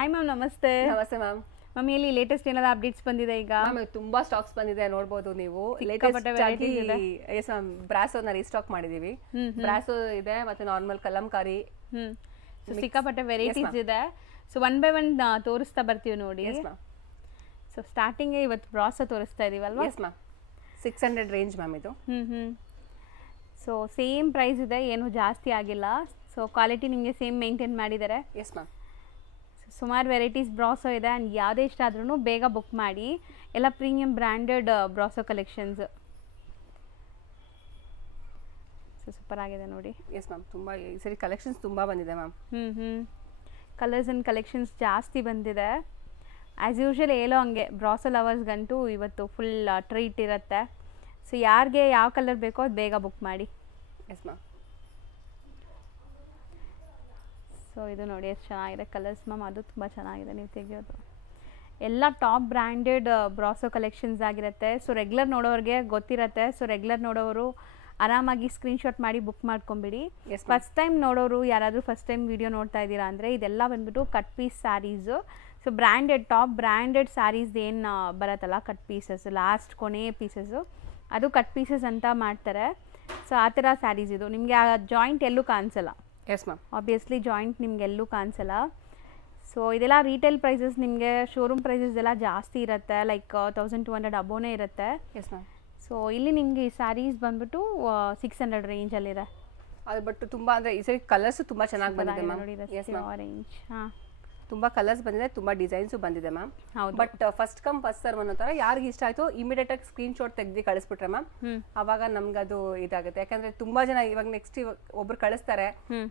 Hi ma'am, ನಮಸ್ತೆ. ನಮಸ್ತೆ ma'am. Ma'am, ಇಲ್ಲಿ ಲೇಟೆಸ್ಟ್ ಏನಾದ್ರು ಅಪ್ಡೇಟ್ಸ್ ಬಂದಿದೆ ಈಗ? ಮ್ಯಾಮ್, ತುಂಬಾ ಸ್ಟಾಕ್ಸ್ ಬಂದಿದೆ, ನೋಡಬಹುದು ನೀವು. ಎಸ್ ಮ್ಯಾಮ್, ಬ್ರಾಸೋನ ರೀಸ್ಟಾಕ್ ಮಾಡಿದೀವಿ. ಬ್ರಾಸೋ ಇದೆ ಮತ್ತೆ ನಾರ್ಮಲ್ ಕಲಂಕಾರಿ. ಸೊ ಸಿಕ್ಕಾಪಟ್ಟೆ ವೆರೈಟೀಸ್ ಇದೆ. ಸೊ ಒನ್ ಬೈ ಒನ್ ತೋರಿಸ್ತಾ ಬರ್ತೀವಿ ನೋಡಿ. ಸೊ ಸ್ಟಾರ್ಟಿಂಗ್ ಇವತ್ತು ಬ್ರಾಸೋ ತೋರಿಸ್ತಾ ಇದೀವಲ್ವಾ? ಎಸ್ ಮ್ಯಾಮ್, 600 ರೇಂಜ್ ಮ್ಯಾಮ್ ಇದು. ಸೊ ಸೇಮ್ ಪ್ರೈಸ್ ಇದೆ, ಏನು ಜಾಸ್ತಿ ಆಗಿಲ್ಲ. ಸೊ ಕ್ವಾಲಿಟಿ ನಿಮಗೆ ಸೇಮ್ ಮೇಂಟೈನ್ ಮಾಡಿದ್ದಾರೆ. ಎಸ್ ಮ್ಯಾಮ್, ಸುಮಾರು ವೆರೈಟೀಸ್ ಬ್ರಾಸೋ ಇದೆ. ಆ್ಯಂಡ್ ಯಾವುದೇ ಇಷ್ಟ ಆದ್ರೂ ಬೇಗ ಬುಕ್ ಮಾಡಿ. ಎಲ್ಲ premium branded brasso collections. So super ಆಗಿದೆ ನೋಡಿ. ಎಸ್ ಮ್ಯಾಮ್, ತುಂಬಾ ಈ ಸರಿ ಕಲೆಕ್ಷನ್ಸ್ ತುಂಬಾ ಬಂದಿದೆ ಮ್ಯಾಮ್. ಕಲರ್ಸ್ ಆ್ಯಂಡ್ ಕಲೆಕ್ಷನ್ಸ್ ಜಾಸ್ತಿ ಬಂದಿದೆ. ಆ್ಯಸ್ ಯೂಶುವಲ್ ಹೇಳೋ ಹಂಗೆ ಬ್ರಾಸೋ ಲವರ್ಸ್ಗಂತೂ ಇವತ್ತು ಫುಲ್ ಟ್ರೀಟ್ ಇರುತ್ತೆ. ಸೊ ಯಾರಿಗೆ ಯಾವ ಕಲರ್ ಬೇಕೋ ಅದು ಬೇಗ ಬುಕ್ ಮಾಡಿ. S ma'am. ಸೊ ಇದು ನೋಡಿ ಎಷ್ಟು ಚೆನ್ನಾಗಿದೆ ಕಲರ್ಸ್ ಮ್ಯಾಮ್. ಅದು ತುಂಬ ಚೆನ್ನಾಗಿದೆ ನೀವು ತೆಗೆಯೋದು. ಎಲ್ಲ ಟಾಪ್ ಬ್ರ್ಯಾಂಡೆಡ್ ಬ್ರಾಸೋ ಕಲೆಕ್ಷನ್ಸ್ ಆಗಿರುತ್ತೆ. ಸೊ ರೆಗ್ಯುಲರ್ ನೋಡೋರಿಗೆ ಗೊತ್ತಿರುತ್ತೆ. ಸೊ ರೆಗ್ಯುಲರ್ ನೋಡೋರು ಆರಾಮಾಗಿ ಸ್ಕ್ರೀನ್ಶಾಟ್ ಮಾಡಿ ಬುಕ್ ಮಾಡ್ಕೊಂಬಿಡಿ. ಫಸ್ಟ್ ಟೈಮ್ ನೋಡೋರು ಯಾರಾದರೂ ಫಸ್ಟ್ ಟೈಮ್ ವಿಡಿಯೋ ನೋಡ್ತಾ ಇದ್ದೀರಾ ಅಂದರೆ ಇದೆಲ್ಲ ಬಂದ್ಬಿಟ್ಟು cut piece sarees. So branded top branded sarees ಏನು ಬರುತ್ತಲ್ಲ, ಕಟ್ ಪೀಸಸ್, ಲಾಸ್ಟ್ ಕೊನೆ ಪೀಸಸ್ಸು, ಅದು ಕಟ್ ಪೀಸಸ್ ಅಂತ ಮಾಡ್ತಾರೆ. ಸೊ ಆ ಥರ ಸ್ಯಾರೀಸ್ ಇದು. ನಿಮಗೆ ಆ ಜಾಯಿಂಟ್ ಎಲ್ಲೂ ಕಾಣಿಸಲ್ಲ. ಎಸ್ ಮ್ಯಾಮ್, ಆಬ್ವಿಯಸ್ಲಿ ಜಾಯಿಂಟ್ ನಿಮ್ಗೆ ಎಲ್ಲೂ ಕಾಣಿಸಲ್ಲ. ಸೊ ಇದೆಲ್ಲ ರೀಟೇಲ್ ಪ್ರೈಸಸ್, ನಿಮಗೆ ಶೋರೂಮ್ ಪ್ರೈಸಸ್ ಎಲ್ಲ ಜಾಸ್ತಿ ಇರುತ್ತೆ. ಲೈಕ್ 1200 ಅಬೋನೇ ಇರುತ್ತೆ. S ma'am. ಸೊ ಇಲ್ಲಿ ನಿಮಗೆ ಈ ಸ್ಯಾರೀಸ್ ಬಂದ್ಬಿಟ್ಟು 600 ರೇಂಜಲ್ಲಿದೆ. ಅದು ಬಟ್ ತುಂಬಾ ಅಂದರೆ ಈ ಸರಿ ಕಲರ್ಸ್ ತುಂಬಾ ಚೆನ್ನಾಗಿ ಬಂದಿದೆ ಮ್ಯಾಮ್. ಆರೆಂಜ್, ಹಾಂ, ತುಂಬಾ ಕಲರ್ಸ್ ಬಂದಿದೆ, ತುಂಬಾ ಡಿಸೈನ್ಸು ಬಂದಿದೆ ma'am. But first come first serve ಅನ್ನೋ ಥರ ಯಾರಿಗೆ ಇಷ್ಟ ಆಯಿತು ಇಮಿಡಿಯೇಟ್ ಆಗಿ ಸ್ಕ್ರೀನ್ಶಾಟ್ ತೆಗೆದು ಕಳಿಸ್ಬಿಟ್ರೆ ಮ್ಯಾಮ್, ಅವಾಗ ನಮ್ಗೆ ಅದು ಇದಾಗುತ್ತೆ. ಯಾಕಂದ್ರೆ ತುಂಬಾ ಜನ ಇವಾಗ ನೆಕ್ಸ್ಟ್ ಒಬ್ರು ಕಳಿಸ್ತಾರೆ,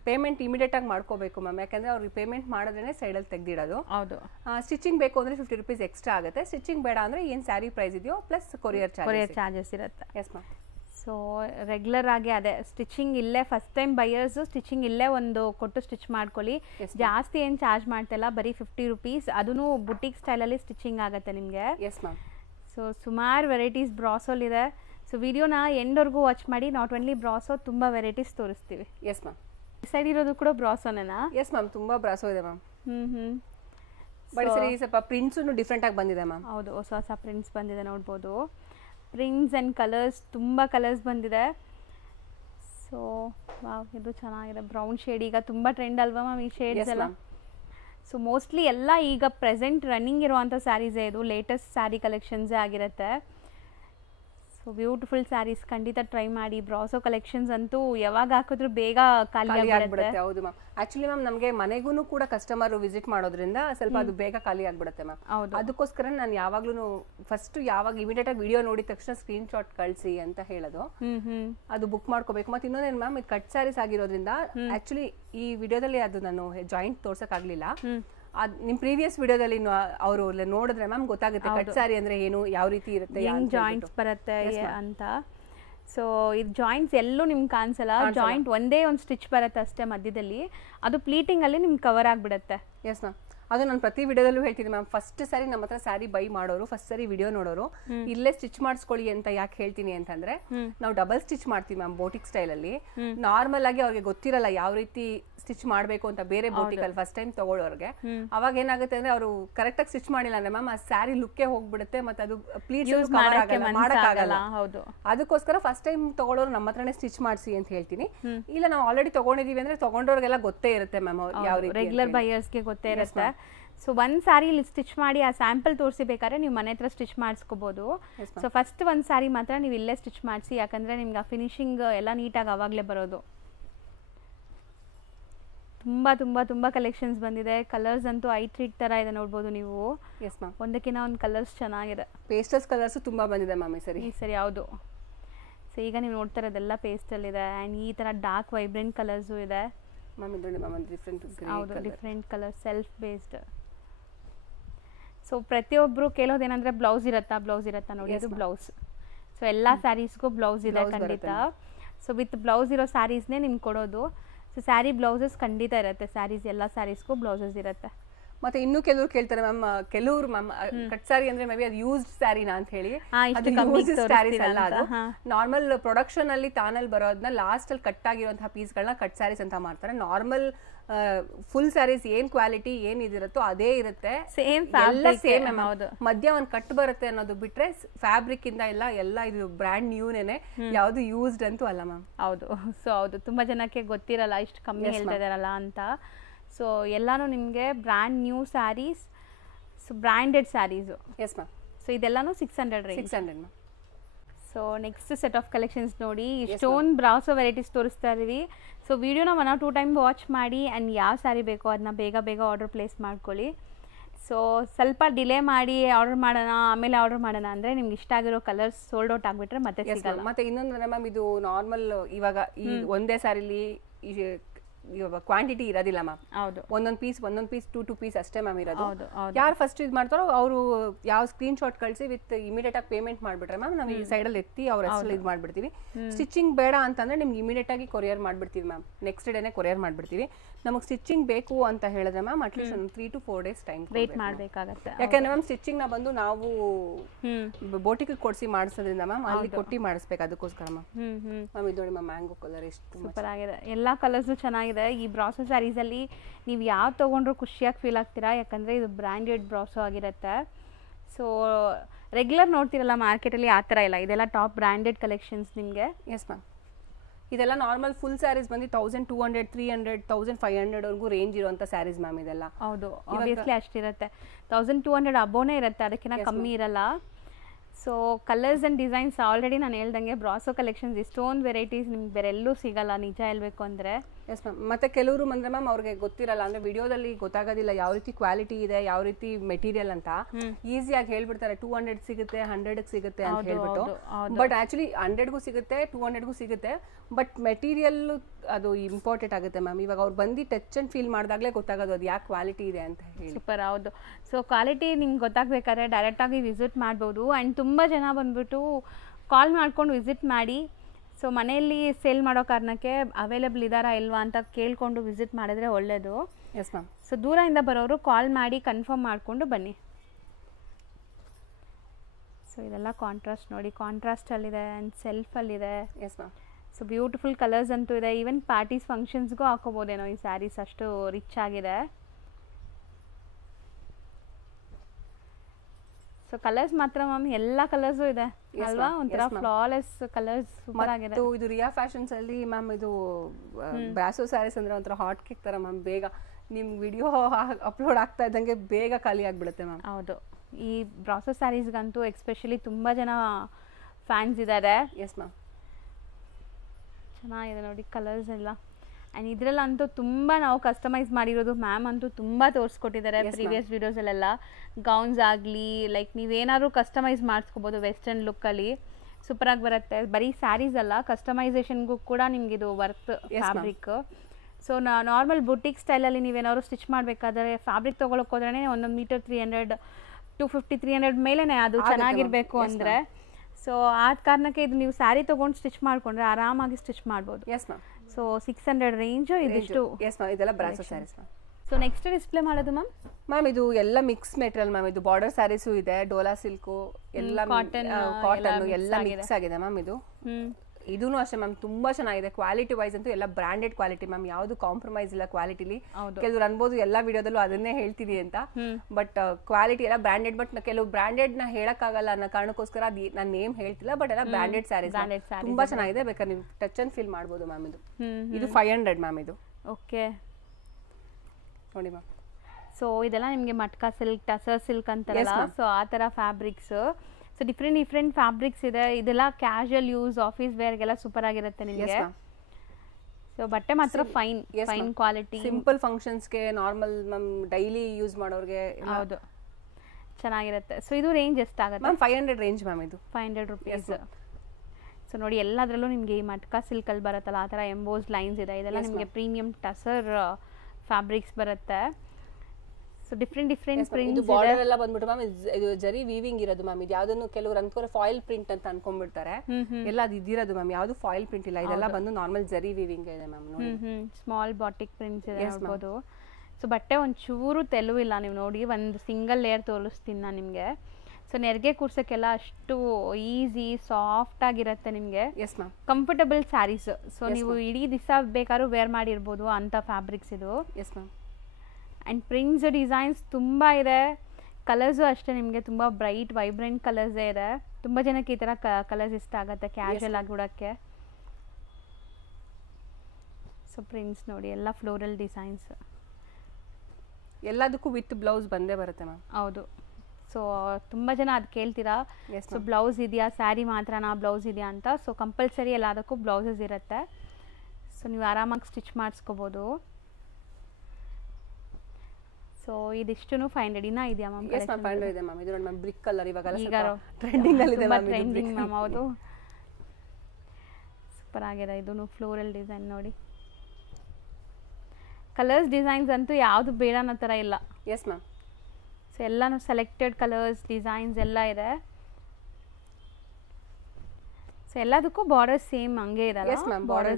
ಪೇಮೆಂಟ್ ಇಮಿಡಿಯೇಟ್ ಆಗಿ ಮಾಡ್ಕೋಬೇಕು ಮ್ಯಾಮ್. ಯಾಕಂದ್ರೆ ಅವ್ರಿಗೆ ಪೇಮೆಂಟ್ ಮಾಡಿದ್ರೆ ಸೈಡಲ್ಲಿ ತೆಗ್ದಿಡೋದು. ಹೌದು. ಸ್ಟಿಚಿಂಗ್ ಬೇಕು ಅಂದ್ರೆ 50 ರೂಪೀಸ್ ಎಕ್ಸ್ಟ್ರಾ ಆಗುತ್ತೆ. ಸ್ಟಿಚಿಂಗ್ ಬೇಡ ಅಂದ್ರೆ ಏನು ಸ್ಯಾರಿ ಪ್ರೈಸ್ ಇದೆಯೋ ಪ್ಲಸ್ ಕೊರಿಯರ್ ಚಾರ್ಜಸ್ ಇರುತ್ತೆ. S ma'am. ಸೊ ರೆಗ್ಯುಲರ್ ಆಗಿ ಅದೇ ಸ್ಟಿಚಿಂಗ್ ಇಲ್ಲೇ ಫಸ್ಟ್ ಟೈಮ್ ಬೈಯರ್ಸು ಸ್ಟಿಚಿಂಗ್ ಇಲ್ಲೇ ಒಂದು ಕೊಟ್ಟು ಸ್ಟಿಚ್ ಮಾಡ್ಕೊಳ್ಳಿ. ಜಾಸ್ತಿ ಏನು ಚಾರ್ಜ್ ಮಾಡ್ತಿಲ್ಲ, ಬರೀ 50 ರೂಪೀಸ್. ಅದೂ ಬುಟಿಕ್ ಸ್ಟೈಲಲ್ಲಿ ಸ್ಟಿಚಿಂಗ್ ಆಗುತ್ತೆ ನಿಮಗೆ. Yes ma'am. ಸೊ ಸುಮಾರು ವೆರೈಟೀಸ್ ಬ್ರಾಸೋಲಿದೆ. ಸೊ ವಿಡಿಯೋನ ಎಂಡ್ವರೆಗೂ ವಾಚ್ ಮಾಡಿ. ನಾಟ್ ಓನ್ಲಿ ಬ್ರಾಸೋ, ತುಂಬ ವೆರೈಟೀಸ್ ತೋರಿಸ್ತೀವಿ. Yes ma'am. ಸೈಡ್ ಇರೋದು ಕೂಡ ಬ್ರಾಸೋನೇನಾ? ಎಸ್ ಮ್ಯಾಮ್, ತುಂಬಾ ಬ್ರಾಸೋ ಇದೆ ಮ್ಯಾಮ್. ಬಟ್ ಸರಿ ಸ್ವಲ್ಪ ಪ್ರಿಂಟ್ಸು ಡಿಫ್ರೆಂಟ್ ಆಗಿ ಬಂದಿದೆ ಮ್ಯಾಮ್. ಹೌದು, ಹೊಸ ಹೊಸ ಪ್ರಿಂಟ್ಸ್ ಬಂದಿದೆ ನೋಡ್ಬೋದು. ಪ್ರಿಂಟ್ಸ್ ಆ್ಯಂಡ್ ಕಲರ್ಸ್, ತುಂಬ ಕಲರ್ಸ್ ಬಂದಿದೆ. ಸೊ ವಾವ್, ಇದು ಚೆನ್ನಾಗಿದೆ. ಬ್ರೌನ್ ಶೇಡ್ ಈಗ ತುಂಬ ಟ್ರೆಂಡ್ ಅಲ್ವಾ ಮ್ಯಾಮ್ ಈ ಶೇಡ್ಸ್ ಎಲ್ಲ? ಸೊ ಮೋಸ್ಟ್ಲಿ ಎಲ್ಲ ಈಗ ಪ್ರೆಸೆಂಟ್ ರನ್ನಿಂಗ್ ಇರುವಂಥ ಸ್ಯಾರೀಸೇ ಇದು. ಲೇಟೆಸ್ಟ್ ಸ್ಯಾರಿ ಕಲೆಕ್ಷನ್ಸೇ ಆಗಿರುತ್ತೆ. ಸೊ ಬ್ಯೂಟಿಫುಲ್ ಸ್ಯಾರೀಸ್ ಖಂಡಿತ ಟ್ರೈ ಮಾಡಿ. ಬ್ರಾಸೋ ಕಲೆಕ್ಷನ್ಸ್ ಅಂತೂ ಯಾವಾಗ ಹಾಕಿದ್ರು ಬೇಗ ಖಾಲಿ ಆಗಿಬಿಡುತ್ತೆ. ಹೌದು ಮ್ಯಾಮ್. ಆಕ್ಚುಲಿ ಮ್ಯಾಮ್ ನಮಗೆ ಮನೆಗೂ ಕೂಡ ಕಸ್ಟಮರ್ ವಿಸಿಟ್ ಮಾಡೋದ್ರಿಂದ ಸ್ವಲ್ಪ ಅದು ಬೇಗ ಖಾಲಿ ಆಗ್ಬಿಡುತ್ತೆ ಮ್ಯಾಮ್. ಅದಕ್ಕೋಸ್ಕರ ನಾನು ಯಾವಾಗ್ಲೂ ಫಸ್ಟ್ ಯಾವಾಗ ಇಮಿಡಿಯೇಟ್ ಆಗಿ ವಿಡಿಯೋ ನೋಡಿದ ತಕ್ಷಣ ಸ್ಕ್ರೀನ್ ಶಾಟ್ ಕಳಿಸಿ ಅಂತ ಹೇಳೋದು. ಅದು ಬುಕ್ ಮಾಡ್ಕೋಬೇಕು. ಮತ್ತೆ ಇನ್ನೊಂದೇನು ಮ್ಯಾಮ್, ಇದು ಕಟ್ ಸ್ಯಾರೀಸ್ ಆಗಿರೋದ್ರಿಂದ ಆಕ್ಚುಲಿ ಈ ವಿಡಿಯೋದಲ್ಲಿ ಅದು ನಾನು ಜಾಯಿಂಟ್ ತೋರ್ಸಕ್ ಆಗ್ಲಿಲ್ಲ. ನಿಮ್ ಪ್ರೀವಿಯಸ್ ವಿಡಿಯೋದಲ್ಲಿ ಅವರು ನೋಡಿದ್ರೆ ಮ್ಯಾಮ್ ಗೊತ್ತಾಗುತ್ತೆ ಕಟ್ ಸ್ಯಾರಿ ಅಂದ್ರೆ ಏನು, ಯಾವ ರೀತಿ ಇರುತ್ತೆ, ಜಾಯಿಂಟ್ಸ್ ಬರುತ್ತೆ ಅಂತ. ಸೊ ಇದು ಜಾಯಿಂಟ್ಸ್ ಎಲ್ಲೂ ನಿಮ್ಗೆ ಕಾಣಿಸಲ್ಲ. ಜಾಯಿಂಟ್ ಒಂದೇ ಒಂದು ಸ್ಟಿಚ್ ಬರುತ್ತೆ ಅಷ್ಟೇ ಮಧ್ಯದಲ್ಲಿ. ಅದು ಪ್ಲೀಟಿಂಗ್ ಅಲ್ಲಿ ನಿಮ್ಗೆ ಕವರ್ ಆಗ್ಬಿಡುತ್ತೆ. Yes ma'am. ಅದು ನಾನು ಪ್ರತಿ ವಿಡಿಯೋದಲ್ಲೂ ಹೇಳ್ತೀನಿ ಮ್ಯಾಮ್. ಫಸ್ಟ್ ಸಾರಿ ನಮ್ಮ ಹತ್ರ ಸ್ಯಾರಿ ಬೈ ಮಾಡೋರು, ಫಸ್ಟ್ ಸಾರಿ ವಿಡಿಯೋ ನೋಡೋರು ಇಲ್ಲೇ ಸ್ಟಿಚ್ ಮಾಡಿಸ್ಕೊಳ್ಳಿ ಅಂತ ಯಾಕೆ ಹೇಳ್ತೀನಿ ಅಂತಂದ್ರೆ, ನಾವು ಡಬಲ್ ಸ್ಟಿಚ್ ಮಾಡ್ತೀವಿ ಮ್ಯಾಮ್ ಬೋಟಿಕ್ ಸ್ಟೈಲ್ ಅಲ್ಲಿ. ನಾರ್ಮಲ್ ಆಗಿ ಅವ್ರಿಗೆ ಗೊತ್ತಿರಲ್ಲ ಯಾವ ರೀತಿ ಸ್ಟಿಚ್ ಮಾಡಬೇಕು ಅಂತ ಬೇರೆ ಬೋಟಿಕ್ ಅಲ್ಲಿ ಫಸ್ಟ್ ಟೈಮ್ ತಗೊಳ್ಳೋರ್ಗೆ. ಅವಾಗ ಏನಾಗುತ್ತೆ ಅಂದ್ರೆ ಅವರು ಕರೆಕ್ಟ್ ಆಗಿ ಸ್ಟಿಚ್ ಮಾಡಿಲ್ಲ ಅಂದ್ರೆ ಮ್ಯಾಮ್ ಆ ಸ್ಯಾರಿ ಲುಕ್ಕೇ ಹೋಗ್ಬಿಡುತ್ತೆ. ಮತ್ತೆ ಅದು ಪ್ಲೀಟ್ಸ್ ಮಾಡಕ್ಕಾಗಲ್ಲ. ಅದಕ್ಕೋಸ್ಕರ ಫಸ್ಟ್ ಟೈಮ್ ತಗೊಳ್ಳೋರು ನಮ್ಮ ಹತ್ರನೇ ಸ್ಟಿಚ್ ಮಾಡಿಸಿ ಅಂತ ಹೇಳ್ತೀನಿ. ಇಲ್ಲ ನಾವು ಆಲ್ರೆಡಿ ತಗೊಂಡಿದೀವಿ ಅಂದ್ರೆ ತಗೊಂಡವ್ರಿಗೆಲ್ಲ ಗೊತ್ತೇ ಇರುತ್ತೆ ಮ್ಯಾಮ್, ಯಾವ ರೀತಿ ರೆಗ್ಯುಲರ್ ಬೈಯರ್ಸ್ಗೆ ಗೊತ್ತೇ ಇರುತ್ತೆ. ಸೊ ಒಂದು ಸ್ಯಾರಿ ಸ್ಟಿಚ್ ಮಾಡಿ ಆ ಸ್ಯಾಂಪಲ್ ತೋರಿಸಬೇಕಾದ್ರೆ ನೀವು ಮನೆ ಹತ್ರ ಸ್ಟಿಚ್ ಮಾಡಿಸ್ಕೋಬಹುದು. ಸೊ ಫಸ್ಟ್ ಒಂದು ಸ್ಯಾರಿ ಮಾತ್ರ ನೀವು ಇಲ್ಲೇ ಸ್ಟಿಚ್ ಮಾಡಿಸಿ, ಯಾಕಂದ್ರೆ ನಿಮ್ಗೆ ಆ ಫಿನಿಶಿಂಗ್ ಎಲ್ಲ ನೀಟಾಗಿ ಅವಾಗಲೇ ಬರೋದು. ತುಂಬಾ ತುಂಬಾ ತುಂಬಾ ಕಲೆಕ್ಷನ್ಸ್ ಬಂದಿದೆ. ಕಲರ್ಸ್ ಅಂತೂ ಐ ಟ್ರೀಟ್ ತರ ಇದೆ ನೋಡ್ಬೋದು ನೀವು. Yes ma'am. ಒಂದಕ್ಕಿಂತ ಒಂದು ಕಲರ್ಸ್ ಚೆನ್ನಾಗಿದೆ. ಪೇಸ್ಟಲ್ಸ್ ಕಲರ್ಸ್ ತುಂಬಾ ಬಂದಿದೆ ಮ್ಯಾಮ್ ಈ ಸರಿ. ಹೌದು. ಸೊ ಈಗ ನೀವು ನೋಡ್ತಾ ಇರೋದೆಲ್ಲ ಪೇಸ್ಟಲ್ ಇದೆ. ಆ್ಯಂಡ್ ಈ ತರ ಡಾರ್ಕ್ ವೈಬ್ರೆಂಟ್ ಕಲರ್ಸು ಇದೆ ಮ್ಯಾಮ್. ಇದರಲ್ಲಿ ಮ್ಯಾಮ್ ಹೌದು, different colour, self based. So ಪ್ರತಿಯೊಬ್ಬರು ಕೇಳೋದೇನಂದ್ರೆ ಬ್ಲೌಸ್ ಇರತ್ತಾ ನೋಡಿ, ಅದು ಬ್ಲೌಸ್. ಸೊ ಎಲ್ಲ ಸ್ಯಾರೀಸ್ಗೂ ಬ್ಲೌಸ್ ಇದೆ ಖಂಡಿತ. ಸೊ ವಿತ್ ಬ್ಲೌಸ್ ಇರೋ ಸ್ಯಾರೀಸ್ನೇ ನಿಮ್ಗೆ ಕೊಡೋದು. ಸೊ ಸ್ಯಾರಿ ಬ್ಲೌಸಸ್ ಖಂಡಿತ ಇರುತ್ತೆ. ಸ್ಯಾರೀಸ್ ಎಲ್ಲ ಸ್ಯಾರೀಸ್ಗೂ ಬ್ಲೌಸಸ್ ಇರುತ್ತೆ. ಮತ್ತೆ ಇನ್ನು ಕೆಲವರು ಕೇಳ್ತಾರೆ ಮ್ಯಾಮ್, ಕೆಲವರು ಮ್ಯಾಮ್ ಕಟ್ ಸ್ಯಾರಿ ಅಂದ್ರೆ ಮೇ ಬಿ ಅದು ಯೂಸ್ಡ್ ಸ್ಯಾರಿನಾ ಅಂತ ಹೇಳಿ. ಅದು ನಾರ್ಮಲ್ ಪ್ರೊಡಕ್ಷನ್ ಅಲ್ಲಿ ತಾನಲ್ಲಿ ಬರೋದನ್ನ ಲಾಸ್ಟ್ ಅಲ್ಲಿ ಕಟ್ ಆಗಿರುವಂತಹ ಪೀಸ್ ಗಳನ್ನ ಕಟ್ ಸ್ಯಾರೀಸ್ ಅಂತ ಮಾಡ್ತಾರೆ. ನಾರ್ಮಲ್ ಫುಲ್ ಸ್ಯಾರೀಸ್ ಏನ್ ಕ್ವಾಲಿಟಿ ಏನ್ ಇದಿರುತ್ತೋ ಅದೇ ಇರುತ್ತೆ, ಸೇಮ್ ಎಲ್ಲ ಸೇಮ್. ಹೌದು, ಮಧ್ಯ ಒಂದ್ ಕಟ್ ಬರುತ್ತೆ ಅನ್ನೋದು ಬಿಟ್ರೆ ಫ್ಯಾಬ್ರಿಕ್ ಇಂದ ಎಲ್ಲ ಇದು ಬ್ರ್ಯಾಂಡ್ ನ್ಯೂನೇನೆ, ಯಾವ್ದು ಯೂಸ್ಡ್ ಅಂತೂ ಅಲ್ಲ ಮ್ಯಾಮ್. ಹೌದು. ಸೊ ಹೌದು, ತುಂಬಾ ಜನಕ್ಕೆ ಗೊತ್ತಿರಲ್ಲ ಇಷ್ಟು ಕಮ್ಮಿ ಹೇಳ್ತಾ ಇದಾರಲ್ಲ ಅಂತ. ಸೊ ಎಲ್ಲಾನು ನಿಮಗೆ brand new saris, so branded saris. Yes ma'am. So ಇದೆಲ್ಲಾನು 600 range. 600 ma'am. So next set of collections ನೋಡಿ, ಇಷ್ಟೊಂದು ಬ್ರಾಸೋ ವೆರೈಟೀಸ್ ತೋರಿಸ್ತಾ ಇದೀವಿ. ಸೊ ವಿಡಿಯೋನ 1 or 2 ಟೈಮ್ ವಾಚ್ ಮಾಡಿ ಆ್ಯಂಡ್ ಯಾವ ಸ್ಯಾರಿ ಬೇಕೋ ಅದನ್ನ ಬೇಗ ಆರ್ಡರ್ ಪ್ಲೇಸ್ ಮಾಡ್ಕೊಳ್ಳಿ. ಸೊ ಸ್ವಲ್ಪ ಡಿಲೇ ಮಾಡಿ ಆರ್ಡರ್ ಮಾಡೋಣ ಆಮೇಲೆ ಆರ್ಡರ್ ಮಾಡೋಣ ಅಂದರೆ ನಿಮ್ಗೆ ಇಷ್ಟ ಆಗಿರೋ ಕಲರ್ಸ್ ಸೋಲ್ಡ್ ಔಟ್ ಆಗಿಬಿಟ್ರೆ ಮತ್ತೆ ಸಿಗಲ್ಲ. ಮತ್ತೆ ಇನ್ನೊಂದು ಮ್ಯಾಮ್, ಇದು ನಾರ್ಮಲ್ ಇವಾಗ ಈ ಒಂದೇ ಸ್ಯಾರಿಲಿ ಇವಾಗ ಕ್ವಾಂಟಿಟಿ ಇರೋದಿಲ್ಲ ಮ್ಯಾಮ್. ಹೌದು, ಒಂದೊಂದು ಪೀಸ್ 2 ಪೀಸ್ ಅಷ್ಟೇ ಮ್ಯಾಮ್ ಇರೋದು. ಹೌದು. ಯಾರು ಫಸ್ಟ್ ಇದು ಮಾಡ್ತಾರೋ ಅವರು ಯಾವ ಸ್ಕ್ರೀನ್ ಶಾಟ್ ಕಳಿಸಿ ವಿತ್ ಇಮಿಡಿಯೇಟ್ ಆಗಿ ಪೇಮೆಂಟ್ ಮಾಡ್ಬಿಟ್ರೆ ಮ್ಯಾಮ್ ನಾವು ಈ ಸೈಡಲ್ಲಿ ಎತ್ತಿ ಅವ್ರ ಹೆಸರು ಇದು ಮಾಡ್ಬಿಡ್ತೀವಿ. ಸ್ಟಿಚಿಂಗ್ ಬೇಡ ಅಂತಂದ್ರೆ ನಿಮ್ಗೆ ಇಮಿಡಿಯೇಟ್ ಆಗಿ ಕೊರಿಯರ್ ಮಾಡ್ಬಿಡ್ತೀವಿ ಮ್ಯಾಮ್, ನೆಕ್ಸ್ಟ್ ಡೇನೆ ಕೊರಿಯರ್ ಮಾಡ್ಬಿಡ್ತೀವಿ. ನಮಗೆ ಸ್ಟಿಚಿಂಗ್ ಬೇಕು ಅಂತ ಹೇಳಿದ್ರೆ ಮ್ಯಾಮ್ ಅಟ್ಲೀಸ್ಟ್ ಒಂದು 3 to 4 days ಟೈಮ್ ವೇಟ್ ಮಾಡಬೇಕಾಗತ್ತೆ. ಯಾಕಂದ್ರೆ ಮ್ಯಾಮ್ ಸ್ಟಿಚಿಂಗ್ ನ ಬಂದು ನಾವು ಬೋಟಿಗೆ ಕೊಡಿಸಿ ಮಾಡಿಸೋದ್ರಿಂದ ಮ್ಯಾಮ್ ಅಲ್ಲಿ ಕೊಟ್ಟಿ ಮಾಡಿಸ್ಬೇಕು, ಅದಕ್ಕೋಸ್ಕರ ಮ್ಯಾಮ್. ಮ್ಯಾಮ್ ಇದು ನೋಡಿ ಮ್ಯಾಮ್, ಮ್ಯಾಂಗೋ ಕಲರ್ ಎಷ್ಟು ಸೂಪರ್ ಆಗಿದೆ, ಎಲ್ಲ ಕಲರ್ಸು ಚೆನ್ನಾಗಿದೆ. ಈ ಬ್ರಾಸೋ ಸ್ಯಾರೀಸಲ್ಲಿ ನೀವು ಯಾವ ತೊಗೊಂಡ್ರು ಖುಷಿಯಾಗಿ ಫೀಲ್ ಆಗ್ತೀರಾ, ಯಾಕಂದರೆ ಇದು ಬ್ರ್ಯಾಂಡೆಡ್ ಬ್ರಾಸೋ ಆಗಿರುತ್ತೆ. ಸೊ ರೆಗ್ಯುಲರ್ ನೋಡ್ತಿರಲ್ಲ ಮಾರ್ಕೆಟಲ್ಲಿ ಆ ಥರ ಇಲ್ಲ, ಇದೆಲ್ಲ ಟಾಪ್ ಬ್ರ್ಯಾಂಡೆಡ್ ಕಲೆಕ್ಷನ್ಸ್ ನಿಮಗೆ. Yes ma'am. ಇದೆಲ್ಲ ನಾರ್ಮಲ್ ಫುಲ್ ಸ್ಯಾರೀಸ್ ಬಂದು 1200, 300, 1500 ವರೆಗೂ ರೇಂಜ್ ಇರುವಂತ ಸ್ಯಾರೀಸ್ ಮ್ಯಾಮ್ ಇದೆಲ್ಲ. ಹೌದು, ಆಬ್ವಿಯಸ್ಲಿ ಅಷ್ಟಿರುತ್ತೆ. 1200 ಅಬೋನೇ ಇರುತ್ತೆ, ಅದಕ್ಕಿಂತ ಕಮ್ಮಿ ಇರಲ್ಲ. So colours and designs already ನಾನು ಹೇಳ್ದಂಗೆ ಬ್ರಾಸೋ ಕಲೆಕ್ಷನ್ಸ್ ಇಷ್ಟೊಂದು ವೆರೈಟೀಸ್ ನಿಮ್ಗೆ ಬೇರೆ ಎಲ್ಲೂ ಸಿಗಲ್ಲ ನಿಜ ಹೇಳ್ಬೇಕು ಅಂದರೆ. S ma'am. ಮತ್ತೆ ಕೆಲವರು ಬಂದ್ರೆ ಮ್ಯಾಮ್ ಅವ್ರಿಗೆ ಗೊತ್ತಿರಲ್ಲ, ಅಂದ್ರೆ ವಿಡಿಯೋದಲ್ಲಿ ಗೊತ್ತಾಗೋದಿಲ್ಲ ಯಾವ ರೀತಿ ಕ್ವಾಲಿಟಿ ಇದೆ, ಯಾವ ರೀತಿ ಮೆಟೀರಿಯಲ್ ಅಂತ. ಈಸಿಯಾಗಿ ಹೇಳ್ಬಿಡ್ತಾರೆ 200 ಸಿಗುತ್ತೆ, 100 ಸಿಗುತ್ತೆ ಅಂತ ಹೇಳ್ಬಿಟ್ಟು. ಬಟ್ ಆಕ್ಚುಲಿ 100ಗೂ ಸಿಗುತ್ತೆ, 200ಗೂ ಸಿಗುತ್ತೆ. ಬಟ್ ಮೆಟೀರಿಯಲ್ ಅದು ಇಂಪಾರ್ಟೆಂಟ್ ಆಗುತ್ತೆ ಮ್ಯಾಮ್. ಇವಾಗ ಅವ್ರು ಬಂದು ಟಚ್ ಅಂಡ್ ಫೀಲ್ ಮಾಡಿದಾಗಲೇ ಗೊತ್ತಾಗೋದು ಅದು ಯಾಕೆ ಕ್ವಾಲಿಟಿ ಇದೆ ಅಂತ ಹೇಳಿ. ಸೂಪರ್. ಹೌದು. ಸೊ ಕ್ವಾಲಿಟಿ ನಿಮ್ಗೆ ಗೊತ್ತಾಗಬೇಕಾದ್ರೆ ಡೈರೆಕ್ಟಾಗಿ ವಿಸಿಟ್ ಮಾಡ್ಬೋದು. ಆ್ಯಂಡ್ ತುಂಬ ಜನ ಬಂದ್ಬಿಟ್ಟು ಕಾಲ್ ಮಾಡ್ಕೊಂಡು ವಿಸಿಟ್ ಮಾಡಿ, ಸೊ ಮನೆಯಲ್ಲಿ ಸೇಲ್ ಮಾಡೋ ಕಾರಣಕ್ಕೆ ಅವೈಲೇಬಲ್ ಇದ್ದಾರಾ ಇಲ್ವಾ ಅಂತ ಕೇಳಿಕೊಂಡು ವಿಸಿಟ್ ಮಾಡಿದ್ರೆ ಒಳ್ಳೆಯದು. S ma'am. ಸೊ ದೂರದಿಂದ ಬರೋರು ಕಾಲ್ ಮಾಡಿ ಕನ್ಫರ್ಮ್ ಮಾಡಿಕೊಂಡು ಬನ್ನಿ. ಸೊ ಇದೆಲ್ಲ ಕಾಂಟ್ರಾಸ್ಟ್ ನೋಡಿ, ಕಾಂಟ್ರಾಸ್ಟಲ್ಲಿದೆ ಆ್ಯಂಡ್ ಸೆಲ್ಫಲ್ಲಿದೆ. Yes ma'am. So beautiful colours ಅಂತೂ ಇದೆ. ಈವನ್ ಪಾರ್ಟೀಸ್ ಫಂಕ್ಷನ್ಸ್ಗೂ ಹಾಕೋಬೋದೇನೋ ಈ ಸ್ಯಾರೀಸ್, ಅಷ್ಟು ರಿಚ್ ಆಗಿದೆ. ಸೊ ಕಲರ್ಸ್ ಮಾತ್ರ ಮ್ಯಾಮ್ ಎಲ್ಲ ಕಲರ್ಸು ಇದೆ ಅಲ್ವಾ, ಒಂಥರ ಫ್ಲಾಲೆಸ್ ಕಲರ್ಸ್, ಸೂಪರ್ ಆಗಿದೆ. ಇದು ರಿಯಾ ಫ್ಯಾಷನ್ಸ್ ಅಲ್ಲಿ ಮ್ಯಾಮ್ ಇದು ಬ್ರಾಸೋ ಸ್ಯಾರೀಸ್ ಅಂದ್ರೆ ಒಂಥರ ಹಾಟ್ ಕೇಕ್ ತರ ಮ್ಯಾಮ್. ಬೇಗ ನಿಮ್ ವಿಡಿಯೋ ಅಪ್ಲೋಡ್ ಆಗ್ತಾ ಇದ್ದಂಗೆ ಬೇಗ ಖಾಲಿ ಆಗ್ಬಿಡುತ್ತೆ ಮ್ಯಾಮ್. ಹೌದು, ಈ ಬ್ರಾಸೋ ಸ್ಯಾರೀಸ್ಗಂತೂ ಎಕ್ಸ್ಪೆಷಲಿ ತುಂಬ ಜನ ಫ್ಯಾನ್ಸ್ ಇದ್ದಾರೆ. Yes ma'am. ಚೆನ್ನಾಗಿದೆ ನೋಡಿ ಕಲರ್ಸ್ ಎಲ್ಲ. ಆ್ಯಂಡ್ ಇದರಲ್ಲಂತೂ ತುಂಬ ನಾವು ಕಸ್ಟಮೈಸ್ ಮಾಡಿರೋದು ಮ್ಯಾಮ್ ಅಂತೂ ತುಂಬ ತೋರಿಸ್ಕೊಟ್ಟಿದ್ದಾರೆ ಪ್ರೀವಿಯಸ್ ವಿಡಿಯೋಸಲ್ಲೆಲ್ಲ. ಗೌನ್ಸ್ ಆಗಲಿ ಲೈಕ್ ನೀವೇನಾದ್ರು ಕಸ್ಟಮೈಸ್ ಮಾಡಿಸ್ಕೋಬೋದು ವೆಸ್ಟರ್ನ್ ಲುಕ್ಕಲ್ಲಿ, ಸೂಪರಾಗಿ ಬರುತ್ತೆ. ಬರೀ ಸ್ಯಾರೀಸ್ ಅಲ್ಲ, ಕಸ್ಟಮೈಸೇಷನ್ಗೂ ಕೂಡ ನಿಮಗಿದು worth fabric. So normal boutique ಸ್ಟೈಲಲ್ಲಿ ನೀವೇನಾದ್ರು ಸ್ಟಿಚ್ ಮಾಡಬೇಕಾದ್ರೆ ಫ್ಯಾಬ್ರಿಕ್ ತೊಗೊಳಕ್ಕೆ ಹೋದ್ರೆ 1 ಮೀಟರ್ 300, 250, 300 ಮೇಲೇ ಅದು ಚೆನ್ನಾಗಿರಬೇಕು ಅಂದರೆ. ಸೊ ಆ ಕಾರಣಕ್ಕೆ ಇದು ನೀವು ಸ್ಯಾರಿ ತೊಗೊಂಡು ಸ್ಟಿಚ್ ಮಾಡಿಕೊಂಡ್ರೆ ಆರಾಮಾಗಿ ಸ್ಟಿಚ್ ಮಾಡ್ಬೋದು. Yes ma'am. ಸೊ 600 ರೇಂಜು ಇದಿಷ್ಟು. Yes ma'am. ಇದೆಲ್ಲ ಬ್ರಾಸೋ saris ma'am. So next display ಮಾಡೋದು ಮ್ಯಾಮ್ ಇದು ಎಲ್ಲ ಮಿಕ್ಸ್ ಮೆಟೀರಿಯಲ್ ಮ್ಯಾಮ್. ಇದು ಬಾರ್ಡರ್ ಸ್ಯಾರೀಸು ಇದೆ, ಡೋಲಾ ಸಿಲ್ಕು, ಎಲ್ಲ ಕಾಟನ್ ಎಲ್ಲ ಮಿಕ್ಸ್ ಆಗಿದೆ ಮ್ಯಾಮ್. ಇದೂ ಅಷ್ಟೇ ಮ್ಯಾಮ್, ತುಂಬಾ ಚೆನ್ನಾಗಿದೆ. ಕ್ವಾಲಿಟಿ ವೈಸ್ ಅಂತೂ ಎಲ್ಲ ಬ್ರಾಂಡೆಡ್ ಕ್ವಾಲಿಟಿ ಮ್ಯಾಮ್, ಯಾವ್ದು ಕಾಂಪ್ರಮೈಸ್ ಇಲ್ಲ ಕ್ವಾಲಿಟಿಲಿ. ಕೆಲವ್ರು ಅನ್ಬೋದು ಎಲ್ಲ ವಿಡಿಯೋದಲ್ಲೂ ಅದನ್ನೇ ಹೇಳ್ತೀವಿ ಅಂತ, ಬಟ್ ಕ್ವಾಲಿಟಿ ಎಲ್ಲ ಬ್ರಾಂಡೆಡ್. ಬಟ್ ಕೆಲವು ಬ್ರಾಂಡೆಡ್ ನ ಹೇಳಕ್ಕಾಗಲ್ಲ ಅನ್ನೋ ಕಾರಣಕ್ಕೋಸ್ಕರ ನಾನು ನೇಮ್ ಹೇಳ್ತಿಲ್ಲ, ಬಟ್ ಎಲ್ಲ ಬ್ರಾಂಡೆಡ್ ಸ್ಯಾರೀಸ್ ತುಂಬಾ ಚೆನ್ನಾಗಿದೆ. ಬೇಕಾದ್ರೆ ನೀವು ಟಚ್ ಅಂಡ್ ಫೀಲ್ ಮಾಡ್ಬೋದು ಮ್ಯಾಮ್. ಇದು 500 ಮ್ಯಾಮ್. ಇದು ಓಕೆ ನೋಡಿ ಮ್ಯಾಮ್. ಸೊ ಇದೆಲ್ಲ ನಿಮಗೆ ಮಟ್ಕಾ ಸಿಲ್ಕ್, ಟಸರ್ ಸಿಲ್ಕ್ ಅಂತಾರಲ್ಲ, ಸೊ ಆ ಥರ ಫ್ಯಾಬ್ರಿಕ್ಸ್. ಸೊ ಡಿಫ್ರೆಂಟ್ ಫ್ಯಾಬ್ರಿಕ್ಸ್ ಇದೆ. ಇದೆಲ್ಲ ಕ್ಯಾಶುಯಲ್ ಯೂಸ್, ಆಫೀಸ್ ವೇರ್ಗೆಲ್ಲ ಸೂಪರ್ ಆಗಿರುತ್ತೆ ನಿಮಗೆ. ಸೊ ಬಟ್ಟೆ ಮಾತ್ರ ಫೈನ್ ಕ್ವಾಲಿಟಿ. ಸಿಂಪಲ್ ಫಂಕ್ಷನ್ಸ್ಗೆ, ನಾರ್ಮಲ್ ಮ್ಯಾಮ್ ಡೈಲಿ ಯೂಸ್ ಮಾಡೋರಿಗೆ ಹೌದು ಚೆನ್ನಾಗಿರುತ್ತೆ. ಸೊ ಇದು ರೇಂಜ್ ಎಷ್ಟಾಗುತ್ತೆ ಮ್ಯಾಮ್? 500 range ma'am. ಇದು 500 ರೂಪೀಸ್. ಸೊ ನೋಡಿ ಎಲ್ಲದರಲ್ಲೂ ನಿಮಗೆ ಈ ಮಟ್ಕಾ ಸಿಲ್ಕಲ್ಲಿ ಬರುತ್ತಲ್ಲ ಆ ಥರ ಎಂಬೋಸ್ ಲೈನ್ಸ್ ಇದೆ. ಇದೆಲ್ಲ ನಿಮಗೆ ಪ್ರೀಮಿಯಂ ಟಸರ್ ಫ್ಯಾಬ್ರಿಕ್ಸ್ ಬರುತ್ತೆ. ಸೊ ಡಿಫ್ರೆಂಟ್ ಪ್ರಿಂಟ್ಸ್ ಇದೆ. ಬಾರ್ಡರ್ ಎಲ್ಲ ಬಂದ್ಬಿಟ್ಟು ಮ್ಯಾಮ್ ಇದು ಜರಿ ವೀವಿಂಗ್ ಇರೋದು ಮ್ಯಾಮ್. ಇದು ಯಾವ್ದನ್ನು ಕೆಲವರು ಅನ್ಕೋರೆ ಫಾಯಿಲ್ ಪ್ರಿಂಟ್ ಅಂತ ಅನ್ಕೊಂಡ್ಬಿಡ್ತಾರೆ, ಎಲ್ಲ ಅದು ಇದಿರೋದು ಮ್ಯಾಮ್. ಯಾವ್ದು ಫಾಯಿಲ್ ಪ್ರಿಂಟ್ ಇಲ್ಲ, ಇದೆಲ್ಲ ಬಂದು ನಾರ್ಮಲ್ ಜರಿ ವೀವಿಂಗ್ ಇದೆ ಮ್ಯಾಮ್. ನೋಡಿ ಸ್ಮಾಲ್ ಬಾಟಿಕ್ ಪ್ರಿಂಟ್ಸ್ ಇದೆ ನೋಡ್ಬೋದು. ಸೊ ಬಟ್ಟೆ ಒಂಚೂರು ತೆಲುವು ಇಲ್ಲ, ನೀವು ನೋಡಿ ಒಂದು ಸಿಂಗಲ್ ಲೇಯರ್ ತೋರಿಸ್ತೀನಿ ನಾನು ನಿಮಗೆ. ಸೊ ನೆರಿಗೆ ಕೂರ್ಸೋಕ್ಕೆಲ್ಲ ಅಷ್ಟು ಈಸಿ ಸಾಫ್ಟ್ ಆಗಿರುತ್ತೆ ನಿಮಗೆ. Yes ma'am. Comfortable sarees. So ನೀವು ಇಡೀ ದಿವಸ ಬೇಕಾದ್ರೂ ವೇರ್ ಮಾಡಿರ್ಬೋದು ಅಂಥ ಫ್ಯಾಬ್ರಿಕ್ಸ್ ಇದು. Yes ma'am. And prints designs ತುಂಬ ಇದೆ. ಕಲರ್ಸು ಅಷ್ಟೇ ನಿಮಗೆ ತುಂಬ ಬ್ರೈಟ್ ವೈಬ್ರೆಂಟ್ ಕಲರ್ಸೇ ಇದೆ. ತುಂಬ ಜನಕ್ಕೆ ಈ ಥರ ಕಲರ್ಸ್ ಇಷ್ಟ ಆಗುತ್ತೆ ಕ್ಯಾಶುವಲ್ ಆಗಿ ಉಡೋಕ್ಕೆ. ಸೊ ಪ್ರಿಂಟ್ಸ್ ನೋಡಿ ಎಲ್ಲ ಫ್ಲೋರಲ್ ಡಿಸೈನ್ಸ್. ಎಲ್ಲದಕ್ಕೂ ವಿತ್ ಬ್ಲೌಸ್ ಬಂದೇ ಬರುತ್ತೆ ಮ್ಯಾಮ್. ಹೌದು. ಸೊ ತುಂಬ ಜನ ಅದು ಕೇಳ್ತೀರಾ, ಸೊ ಬ್ಲೌಸ್ ಇದೆಯಾ, ಸ್ಯಾರಿ ಮಾತ್ರನಾ ಬ್ಲೌಸ್ ಇದೆಯಾ ಅಂತ. ಸೊ ಕಂಪಲ್ಸರಿ ಎಲ್ಲದಕ್ಕೂ ಬ್ಲೌಸಸ್ ಇರುತ್ತೆ. ಸೊ ನೀವು ಆರಾಮಾಗಿ ಸ್ಟಿಚ್ ಮಾಡಿಸ್ಕೋಬೋದು. ಸೊ ಇದಿಷ್ಟು 500 ಇನ್ನೂ ಇದೆಯಾ ಮ್ಯಾಮ್? ಎಸ್ ಮ್ಯಾಮ್ 500 ಇದೆ ಮ್ಯಾಮ್. ಇದು ನೋಡಿ ಮ್ಯಾಮ್ ಬ್ರಿಕ್ ಕಲರ್ ಇವಾಗ ಈಗ ಟ್ರೆಂಡಿಂಗ್ ಅಲ್ಲಿ ಇದೆ ಮ್ಯಾಮ್. Trending ma'am. ಹೌದು ಸೂಪರ್ ಆಗಿದೆ. ಇದು ಫ್ಲೋರಲ್ ಡಿಸೈನ್ ನೋಡಿ. ಕಲರ್ಸ್ ಡಿಸೈನ್ಸ್ ಅಂತೂ ಯಾವುದು ಬೇಡ ಅನ್ನೋ ಥರ ಇಲ್ಲ. S ma'am. ಸೊ ಎಲ್ಲನೂ ಸೆಲೆಕ್ಟೆಡ್ ಕಲರ್ಸ್ ಡಿಸೈನ್ಸ್ ಎಲ್ಲ ಇದೆ. ಸೊ ಎಲ್ಲದಕ್ಕೂ ಬಾರ್ಡರ್ ಸೇಮ್ ಹಂಗೆ ಇದೆ. Yes ma'am. ಬಾರ್ಡರ್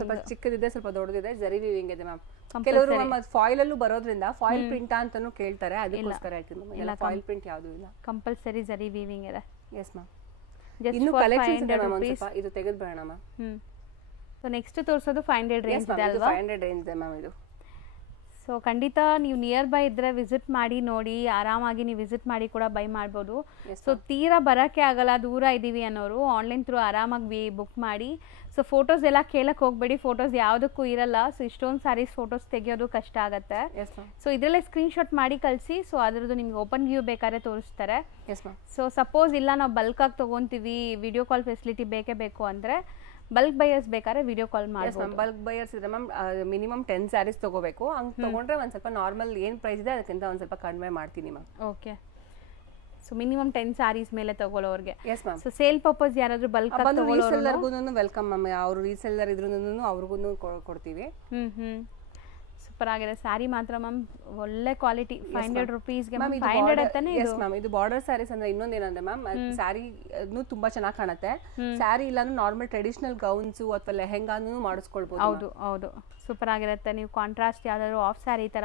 ಸ್ವಲ್ಪ ಚಿಕ್ಕದಿದೆ, ಸ್ವಲ್ಪ ದೊಡ್ಡದಿದೆ, ಜರಿ ವೀವಿಂಗ್ ಇದೆ ಮ್ಯಾಮ್. ಕೆಲವರು ಫಾಯಿಲ್ ಅಲ್ಲೂ ಬರೋದ್ರಿಂದ ಫಾಯಿಲ್ ಪ್ರಿಂಟ್ ಅಂತಾನು ಕೇಳ್ತಾರೆ, ಅದಕ್ಕೋಸ್ಕರ ಹೇಳ್ತೀನಿ ಎಲ್ಲ ಫಾಯಿಲ್ ಪ್ರಿಂಟ್ ಯಾವುದು ಇಲ್ಲ, ಕಂಪಲ್ಸರಿ ಜರಿ ವೀವಿಂಗ್ ಇದೆ. Yes ma'am. ಇನ್ನು ಕಲೆಕ್ಷನ್ಸ್ ಇದೆ ಮ್ಯಾಮ್. ಒಂದು ಸ್ವಲ್ಪ ಇದು ತೆಗೆದು ಬರೋಣ ಮ್ಯಾಮ್. ಸೊ ನೆಕ್ಸ್ಟ್ ತೋರಿಸೋದು 500 ರೇಂಜ್ ಇದೆ ಅಲ್ವಾ? 500 ರೇಂಜ್ ಇದೆ ಮ್ಯಾಮ್ ಇದು. ಸೊ ಖಂಡಿತ ನೀವು ನಿಯರ್ ಬೈ ಇದ್ದರೆ ವಿಸಿಟ್ ಮಾಡಿ ನೋಡಿ, ಆರಾಮಾಗಿ ನೀವು ವಿಸಿಟ್ ಮಾಡಿ ಕೂಡ ಬೈ ಮಾಡ್ಬೋದು. ಸೊ ತೀರಾ ಬರೋಕ್ಕೆ ಆಗಲ್ಲ, ದೂರ ಇದ್ದೀವಿ ಅನ್ನೋರು ಆನ್ಲೈನ್ ಥ್ರೂ ಆರಾಮಾಗಿ ಬುಕ್ ಮಾಡಿ. ಸೊ ಫೋಟೋಸ್ ಎಲ್ಲ ಕೇಳಕ್ಕೆ ಹೋಗಬೇಡಿ, ಫೋಟೋಸ್ ಯಾವುದಕ್ಕೂ ಇರಲ್ಲ. ಸೊ ಇಷ್ಟೊಂದು ಸ್ಯಾರೀಸ್ ಫೋಟೋಸ್ ತೆಗೆಯೋದು ಕಷ್ಟ ಆಗುತ್ತೆ. ಸೊ ಇದರಲ್ಲೇ ಸ್ಕ್ರೀನ್ಶಾಟ್ ಮಾಡಿ ಕಳಿಸಿ. ಸೊ ಅದರದ್ದು ನಿಮ್ಗೆ ಓಪನ್ ವ್ಯೂ ಬೇಕಾದ್ರೆ ತೋರಿಸ್ತಾರೆ. ಸೊ ಸಪೋಸ್ ಇಲ್ಲ ನಾವು ಬಲ್ಕಾಗಿ ತೊಗೊತೀವಿ, ವಿಡಿಯೋ ಕಾಲ್ ಫೆಸಿಲಿಟಿ ಬೇಕೇ ಬೇಕು ಅಂದರೆ ಬಲ್ಕ್ ಬೈಯರ್ಸ್ ಬೇಕಾದ್ರೆ ವಿಡಿಯೋ ಕಾಲ್ ಮಾಡ್ಬೋದು. ಬಲ್ಕ್ ಬೈಯರ್ಸ್ ಇದ್ರೆ ಮ್ಯಾಮ್ ಮಿನಿಮಮ್ 10 ಸ್ಯಾರೀಸ್ ತಗೋಬೇಕು. ಹಂಗೆ ತಗೊಂಡ್ರೆ ಒಂದು ಸ್ವಲ್ಪ ನಾರ್ಮಲ್ ಏನು ಪ್ರೈಸ್ ಇದೆ ಅದಕ್ಕಿಂತ ಒಂದು ಸ್ವಲ್ಪ ಕಡಿಮೆ ಮಾಡ್ತೀನಿ ma'am. Okay. So minimum 10 saris ಮೇಲೆ ತಗೊಳ್ಳೋರಿಗೆ. Yes ma'am. So sale purpose ಯಾರಾದರೂ ಬಲ್ಕ್ ರೀಸೆಲ್ಲರ್ಗೂ ವೆಲ್ಕಮ್ ಮ್ಯಾಮ್. ಅವರು ರೀಸೆಲ್ಲರ್ ಇದ್ರೂ ಅವ್ರಿಗೂ ಕೊಡ್ತೀವಿ. ಸೂಪರ್ ಆಗಿದೆ ಸ್ಯಾರಿ ಮಾತ್ರ ಮ್ಯಾಮ್, ಒಳ್ಳೆ ಕ್ವಾಲಿಟಿ. 500 ರೂಪೀಸ್ಗೆ 500 ಅಂತಾನೆ ಇದು. Yes ma'am. ಇದು ಬಾರ್ಡರ್ ಸ್ಯಾರೀಸ್ ಅಂದ್ರೆ ಇನ್ನೊಂದು ಏನಂದ್ರೆ ಮ್ಯಾಮ್, ಸ್ಯಾರಿ ತುಂಬಾ ಚೆನ್ನಾಗಿ ಕಾಣುತ್ತೆ. ಸ್ಯಾರಿ ಇಲ್ಲಾಂದ್ರೆ ನಾರ್ಮಲ್ ಟ್ರೆಡಿಷನಲ್ ಗೌನ್ಸ್ ಅಥವಾ ಲೆಹೆಂಗಾನು ಮಾಡಿಸ್ಕೊಳ್ಬಹುದು. ಹೌದು ಹೌದು, ಸೂಪರ್ ಆಗಿರುತ್ತೆ. ನೀವು ಕಾಂಟ್ರಾಸ್ಟ್ ಯಾವ್ದಾದ್ರು ಆಫ್ ಸ್ಯಾರಿ ತರ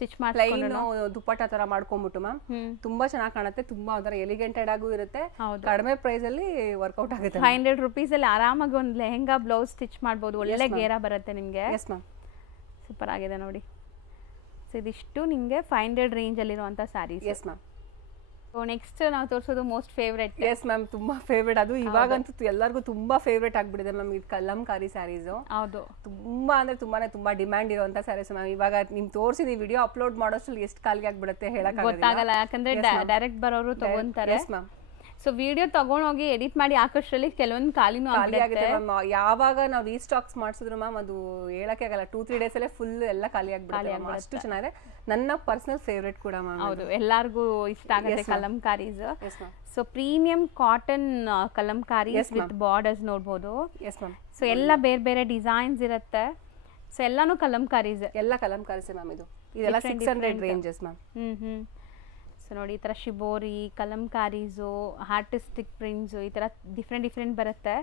ಸ್ಟಿಚ್ ಮಾಡಿ ಪ್ಲೈನ್ ದುಪ್ಪಟ್ಟ ತರ ಮಾಡ್ಕೊಂಡ್ಬಿಟ್ಟು ಮ್ಯಾಮ್ ತುಂಬಾ ಚೆನ್ನಾಗಿ ಕಾಣುತ್ತೆ. ತುಂಬಾ ಒಂಥರ ಎಲಿಗೆಂಟೆಡ್ ಆಗೂ ಇರುತ್ತೆ. ಕಡಿಮೆ ಪ್ರೈಸ್ ಅಲ್ಲಿ ವರ್ಕೌಟ್ ಆಗುತ್ತೆ. 500 ರೂಪೀಸ್ ಅಲ್ಲಿ ಆರಾಮಾಗಿ ಒಂದು ಲೆಹೆಂಗಾ ಬ್ಲೌಸ್ ಸ್ಟಿಚ್ ಮಾಡಬಹುದು. ಒಳ್ಳೆ ಗೇರ ಬರುತ್ತೆ ನಿಮ್ಗೆ. Yes ma'am. ಸೂಪರ್ ಆಗಿದೆ ನೋಡಿ. ಸೊ ಇದಿಷ್ಟು ನಿಮಗೆ 500 ರೇಂಜ್ ಅಲ್ಲಿರುವಂಥ sarees. Yes ma'am. So next ನಾವು ತೋರಿಸೋದು ಮೋಸ್ಟ್ ಫೇವ್ರೆಟ್. ಎಸ್ ಮ್ಯಾಮ್, ತುಂಬಾ ಫೇವ್ರೆಟ್. ಅದು ಇವಾಗಂತೂ ಎಲ್ಲರಿಗೂ ತುಂಬಾ ಫೇವ್ರೆಟ್ ಆಗ್ಬಿಟ್ಟಿದೆ ಮ್ಯಾಮ್. ಇದು ಕಲಂಕಾರಿ ಸ್ಯಾರೀಸ್. ಹೌದು, ತುಂಬಾ ಅಂದ್ರೆ ತುಂಬಾ ಡಿಮ್ಯಾಂಡ್ ಇರುವಂತ ಸ್ಯಾರೀಸ್ ಮ್ಯಾಮ್. ಇವಾಗ ನಿಮ್ ತೋರಿಸಿ ವಿಡಿಯೋ ಅಪ್ಲೋಡ್ ಮಾಡೋಷ್ಟ್ರಲ್ಲಿ ಎಷ್ಟು ಕಾಲಿಗೆ ಆಗ್ಬಿಡುತ್ತೆ ಹೇಳಕ್ ಗೊತ್ತಾಗಲ್ಲ, ಯಾಕಂದ್ರೆ ಡೈರೆಕ್ಟ್ ಬರೋರು ತಗೊಂತಾರೆ. Yes ma'am. ಸೊ ವಿಡಿಯೋ ತಗೊಂಡೋಗಿ ಎಡಿಟ್ ಮಾಡಿ ಹಾಕೋಷ್ಟ್ರಲ್ಲಿ ಕೆಲವೊಂದು ಖಾಲಿನೂ ಆಗುತ್ತೆ ಮ್ಯಾಮ್. ಯಾವಾಗ ನಾವು ರೀಸ್ಟಾಕ್ಸ್ ಮಾಡಿಸಿದ್ರು ಮ್ಯಾಮ್ ಅದು ಹೇಳಕ್ಕೆ ಆಗಲ್ಲ, 2-3 ಡೇಸ್ ಅಲ್ಲೇ ಫುಲ್ ಎಲ್ಲ ಖಾಲಿ ಆಗ್ಬಿಡುತ್ತೆ. ಅಷ್ಟು ಚೆನ್ನಾಗಿದೆ. ನನ್ನ ಪರ್ಸನಲ್ ಫೇವ್ರೆಟ್ ಕೂಡ ಮ್ಯಾಮ್. ಹೌದು, ಎಲ್ಲಾರ್ಗೂ ಇಷ್ಟ ಆಗುತ್ತೆ kalamkaris. So premium cotton kalamkaris with borders ನೋಡ್ಬೋದು. Yes ma'am. ಸೊ ಎಲ್ಲ ಬೇರೆ ಬೇರೆ ಡಿಸೈನ್ಸ್ ಇರುತ್ತೆ. ಸೊ ಎಲ್ಲಾನು ಕಲಂಕಾರೀಸ್, ಎಲ್ಲ ಕಲಂಕಾರೀಸ್ ಮ್ಯಾಮ್. ಇದೆಲ್ಲ 600 ರೇಂಜಸ್ ಮ್ಯಾಮ್. ಸೊ ನೋಡಿ, ಈ ಥರ ಶಿಬೋರಿ, ಕಲಂಕಾರೀಸು, ಆರ್ಟಿಸ್ಟಿಕ್ ಪ್ರಿಂಟ್ಸು, ಈ ಥರ ಡಿಫ್ರೆಂಟ್ ಬರುತ್ತೆ.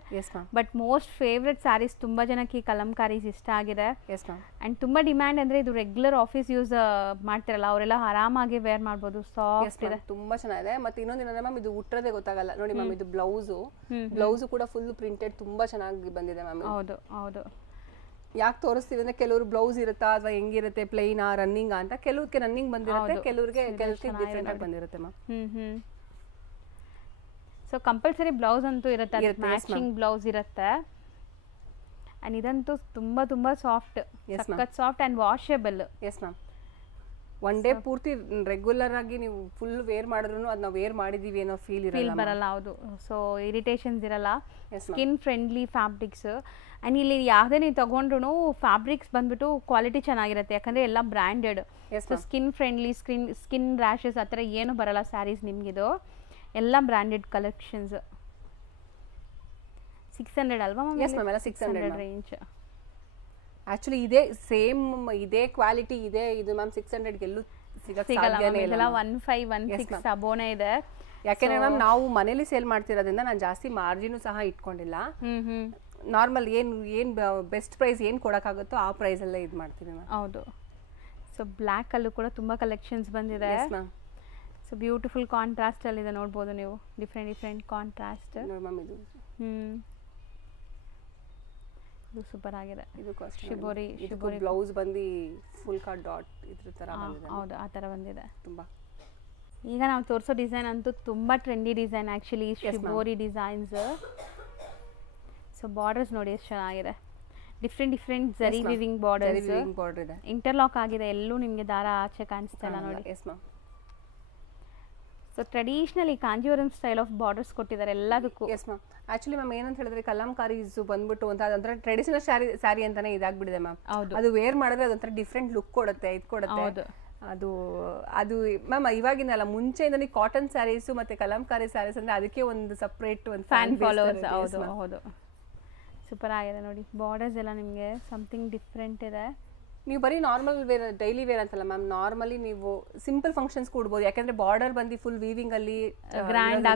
ಬಟ್ ಮೋಸ್ಟ್ ಫೇವ್ರೆಟ್ ಸ್ಯಾರೀಸ್ ತುಂಬ ಜನಕ್ಕೆ ಈ ಕಲಂಕಾರೀಸ್ ಇಷ್ಟ ಆಗಿದೆ. ಆ್ಯಂಡ್ ತುಂಬ ಡಿಮ್ಯಾಂಡ್ ಅಂದರೆ ಇದು ರೆಗ್ಯುಲರ್ ಆಫೀಸ್ ಯೂಸ್ ಮಾಡ್ತಿರಲ್ಲ ಅವರೆಲ್ಲ ಆರಾಮಾಗಿ ವೇರ್ ಮಾಡ್ಬೋದು. ಸಾಫ್ಟ್ ಇದೆ, ತುಂಬಾ ಚೆನ್ನಾಗಿದೆ. ಮತ್ತೆ ಇನ್ನೊಂದು ಏನಂದ್ರೆ ಮ್ಯಾಮ್, ಇದು ಉಟ್ರದೇ ಗೊತ್ತಾಗಲ್ಲ ನೋಡಿ ಮ್ಯಾಮ್. ಇದು ಬ್ಲೌಸು ಕೂಡ ಫುಲ್ ಪ್ರಿಂಟೆಡ್ ತುಂಬಾ ಚೆನ್ನಾಗಿ ಬಂದಿದೆ ಮ್ಯಾಮ್. ಹೌದು ಹೌದು. ಯಾಕೆ ತೋರಿಸ್ತೀವಿ ಅಂದ್ರೆ ಕೆಲವರು ಬ್ಲೌಸ್ ಇರುತ್ತಾ ಅಥವಾ ಹೆಂಗಿರುತ್ತೆ, ಪ್ಲೈನ್ ರನ್ನಿಂಗ್ ಅಂತ. ಕೆಲವ್ರಿಗೆ ರನ್ನಿಂಗ್ ಬಂದಿರುತ್ತೆ, ಕೆಲವ್ರಿಗೆ ಡಿಫ್ರೆಂಟ್ ಆಗಿ ಬಂದಿರುತ್ತೆ ಮ್ಯಾಮ್. ಸೊ ಕಂಪಲ್ಸರಿ ಬ್ಲೌಸ್ ಅಂತೂ ಇರುತ್ತೆ, ಮ್ಯಾಚಿಂಗ್ ಬ್ಲೌಸ್ ಇರುತ್ತೆ. ಅಂಡ್ ಇದಂತೂ ತುಂಬಾ ಸಾಫ್ಟ್, ಸಖತ್ soft and washable. Yes ma'am. One day ಪೂರ್ತಿ ರೆಗ್ಯುಲರ್ ಆಗಿ ನೀವು ಫುಲ್ ವೇರ್ ಮಾಡಿದ್ರು ಅದನ್ನ ವೇರ್ ಮಾಡಿದೀವಿ ಅನ್ನೋ ಫೀಲ್ ಬರಲ್ಲ. ಹೌದು. ಸೊ ಇರಿಟೇಷನ್ಸ್ ಇರಲ್ಲ. Skin friendly fabrics. ಆ್ಯಂಡ್ ಇಲ್ಲಿ ಯಾವುದೇ ನೀವು ತಗೊಂಡ್ರು ಫ್ಯಾಬ್ರಿಕ್ಸ್ ಬಂದ್ಬಿಟ್ಟು ಕ್ವಾಲಿಟಿ ಚೆನ್ನಾಗಿರುತ್ತೆ, ಯಾಕಂದರೆ ಎಲ್ಲ branded. So skin friendly, skin rashes ಆ ಥರ ಏನೂ ಬರಲ್ಲ ಸ್ಯಾರೀಸ್ ನಿಮಗಿದು. ಎಲ್ಲ ಬ್ರ್ಯಾಂಡೆಡ್ ಕಲೆಕ್ಷನ್ಸ್. 600 ಅಲ್ವಾ ಮ್ಯಾಮ್? ಎಸ್ ಮ್ಯಾಮ್, ಎಲ್ಲ 600 ರೇಂಜ್. ಆಕ್ಚುಲಿ ಇದೇ ಸೇಮ್ ಇದೇ ಕ್ವಾಲಿಟಿ ಇದೆ ಇದು ಮ್ಯಾಮ್ 600 ಗೆಲ್ಲೂ ಸಿಗಲ್ಲ. 1516 ಅಬೋನೇ ಇದೆ. ಯಾಕೆಂದ್ರೆ ಮ್ಯಾಮ್ ನಾವು ಮನೇಲಿ ಸೇಲ್ ಮಾಡ್ತಿರೋದ್ರಿಂದ ನಾನು ಜಾಸ್ತಿ ಮಾರ್ಜಿನ್ ಸಹ ಇಟ್ಕೊಂಡಿಲ್ಲ. ನಾರ್ಮಲ್ ಏನ್ ಬೆಸ್ಟ್ ಪ್ರೈಸ್ ಏನ್ ಕೊಡಕ್ಕಾಗುತ್ತೋ ಆ ಪ್ರೈಸ್ ಅಲ್ಲೇ ಇದು ಮಾಡ್ತೀವಿ ಮ್ಯಾಮ್. ಹೌದು. ಸೊ ಬ್ಲ್ಯಾಕ್ ಅಲ್ಲೂ ಕೂಡ ತುಂಬಾ ಕಲೆಕ್ಷನ್ಸ್ ಬಂದಿದೆ. ಮ್ಯಾಮ್. ಸೊ ಸೊ ಬ್ಯೂಟಿಫುಲ್ ಕಾಂಟ್ರಾಸ್ಟಲ್ಲಿದೆ ನೋಡ್ಬೋದು ನೀವು, ಡಿಫ್ರೆಂಟ್ ಕಾಂಟ್ರಾಸ್ಟ್. ನೋಡಿ ಮ್ಯಾಮ್ ಇದು ಇದು ಸೂಪರ್ ಆಗಿದೆ. ಇದು ಶಿಬೋರಿ ಬ್ಲೌಸ್ ಬಂದು ಫುಲ್ ಕಟ್ ಡಾಟ್ ಇದ್ರ ತರ ಬಂದಿದೆ. ಹೌದು, ಆ ಥರ ಬಂದಿದೆ ತುಂಬಾ. ಈಗ ನಾವು ತೋರಿಸೋ ಡಿಸೈನ್ ಅಂತೂ ತುಂಬ trendy design actually, shibori designs. So borders ನೋಡಿ ಎಷ್ಟು ಚೆನ್ನಾಗಿದೆ, ಡಿಫ್ರೆಂಟ್ ಜರಿ ವಿವಿಂಗ್ ಬಾರ್ಡರ್ಸ್, ಇಂಟರ್ಲಾಕ್ ಆಗಿದೆ, ಎಲ್ಲೂ ನಿಮಗೆ ದಾರ ಆಚೆ ಕಾಣಿಸ್ತಾ ಇಲ್ಲ ನೋಡಿ. So traditionally Kanjeevaram style of borders ಕೊಟ್ಟಿದ್ದಾರೆ ಎಲ್ಲದಕ್ಕೂ. Yes ma'am. ಆಕ್ಚುಲಿ ಮ್ಯಾಮ್ ಏನಂತ ಹೇಳಿದ್ರೆ ಕಲಂಕಾರೀಸ್ ಬಂದ್ಬಿಟ್ಟು ಒಂಥರ ಟ್ರೆಡಿಷನಲ್ ಸ್ಯಾರಿ ಅಂತಾನೆ ಇದಾಗ್ಬಿಟ್ಟಿದೆ ಮ್ಯಾಮ್. ಅದು ವೇರ್ ಮಾಡಿದ್ರೆ ಅದೊಂಥರ ಡಿಫ್ರೆಂಟ್ ಲುಕ್ ಕೊಡುತ್ತೆ, ಇದು ಕೊಡುತ್ತೆ. ಅದು ಅದು ಮ್ಯಾಮ್ ಇವಾಗಿನಲ್ಲ, ಮುಂಚೆಯಿಂದನೇ ಕಾಟನ್ ಸ್ಯಾರೀಸ್ ಮತ್ತೆ ಕಲಂಕಾರಿ ಸ್ಯಾರೀಸ್ ಅಂದ್ರೆ ಅದಕ್ಕೆ ಒಂದು ಸಪ್ರೇಟ್ ಒಂದು ಫ್ಯಾನ್ ಫಾಲೋವರ್ಸ್. ಹೌದು, ಸೂಪರ್ ಆಗಿದೆ ನೋಡಿ. ಬಾರ್ಡರ್ಸ್ ಎಲ್ಲ ನಿಮಗೆ ಸಮಥಿಂಗ್ ಡಿಫ್ರೆಂಟ್ ಇದೆ. ನೀವು ಬರೀ ನಾರ್ಮಲ್ ವೇರ್, ಡೈಲಿ ವೇರ್ ಅಂತಲ್ಲ ಮ್ಯಾಮ್, ನಾರ್ಮಲಿ ನೀವು ಸಿಂಪಲ್ ಫಂಕ್ಷನ್ಸ್ ಕೊಡ್ಬೋದು. ಯಾಕಂದ್ರೆ ಬಾರ್ಡರ್ ಬಂದು ಫುಲ್ ವೀವಿಂಗ್ ಅಲ್ಲಿ ಗ್ರ್ಯಾಂಡ್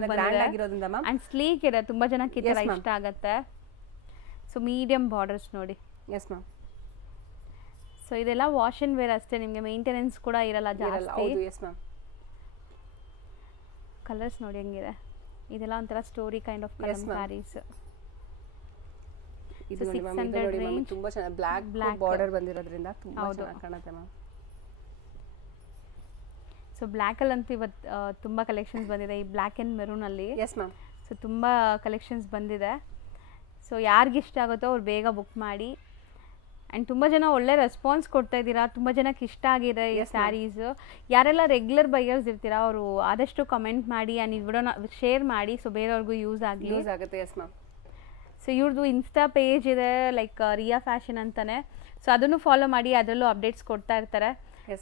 ಆಗಿರೋದ್ರಿಂದ ಮ್ಯಾಮ್, ಅಂಡ್ ಸ್ಲೀಕ್ ಇದೆ, ತುಂಬಾ ಜನಕ್ಕೆ ಈ ತರ ಇಷ್ಟ ಆಗುತ್ತೆ. ಸೊ ಮೀಡಿಯಂ ಬಾರ್ಡರ್ಸ್ ನೋಡಿ. S ma'am. ಸೊ ಇದೆಲ್ಲ ವಾಶ್ ಅಂಡ್ ವೇರ್ ಅಷ್ಟೇ, ನಿಮಗೆ ಮೇಂಟೆನೆನ್ಸ್ ಕೂಡ ಇರಲ್ಲ ಜಾಸ್ತಿ. Yes ma'am. ಕಲರ್ಸ್ ನೋಡಿ ಹೆಂಗಿದೆ, ಇದೆಲ್ಲ ಒಂಥರ ಸ್ಟೋರಿ ಕೈಂಡ್ ಆಫ್ ಕಲಂಕಾರೀಸ್. ಇದು ನೋಡಿ ಮ್ಯಾಮ್, ಇದು ನೋಡಿ ಮ್ಯಾಮ್, ತುಂಬಾ ಚೆನ್ನಾಗಿ ಬ್ಲಾಕ್ ಬಾರ್ಡರ್ ಬಂದಿರೋದ್ರಿಂದ ತುಂಬಾ ಚೆನ್ನಾಗಿ ಕಾಣುತ್ತೆ ಮ್ಯಾಮ್. ಸೊ ಬ್ಲ್ಯಾಕ್ ಅಲ್ಲಿ ಅಂತೂ ಇವತ್ತು ತುಂಬಾ ಕಲೆಕ್ಷನ್ಸ್ ಬಂದಿದೆ, ಈ ಬ್ಲ್ಯಾಕ್ ಅಂಡ್ ಮೆರೂನ್ ಅಲ್ಲಿ. S ma'am. ಸೊ ತುಂಬಾ ಕಲೆಕ್ಷನ್ಸ್ ಬಂದಿದೆ. ಸೊ ಯಾರಿಗೆ ಇಷ್ಟ ಆಗುತ್ತೋ ಅವ್ರು ಬೇಗ ಬುಕ್ ಮಾಡಿ. ಆ್ಯಂಡ್ ತುಂಬ ಜನ ಒಳ್ಳೆ ರೆಸ್ಪಾನ್ಸ್ ಕೊಡ್ತಾ ಇದ್ದೀರಾ, ತುಂಬ ಜನಕ್ಕೆ ಇಷ್ಟ ಆಗಿದೆ ಈ ಸ್ಯಾರೀಸ್. ಯಾರೆಲ್ಲ ರೆಗ್ಯುಲರ್ ಬೈಯರ್ಸ್ ಇರ್ತೀರಾ ಅವರು ಆದಷ್ಟು ಕಮೆಂಟ್ ಮಾಡಿ ಆ್ಯಂಡ್ ಈ ವಿಡಿಯೋನ ಶೇರ್ ಮಾಡಿ, ಸೊ ಬೇರೆಯವ್ರಿಗೂ ಯೂಸ್ ಆಗುತ್ತೆ. S ma'am. ಸೊ ಇವ್ರದ್ದು ಇನ್ಸ್ಟಾ ಪೇಜ್ ಇದೆ, ಲೈಕ್ ರಿಯಾ ಫ್ಯಾಷನ್ ಅಂತಾನೆ. ಸೊ ಅದನ್ನು ಫಾಲೋ ಮಾಡಿ, ಅದರಲ್ಲೂ ಅಪ್ಡೇಟ್ಸ್ ಕೊಡ್ತಾ ಇರ್ತಾರೆ.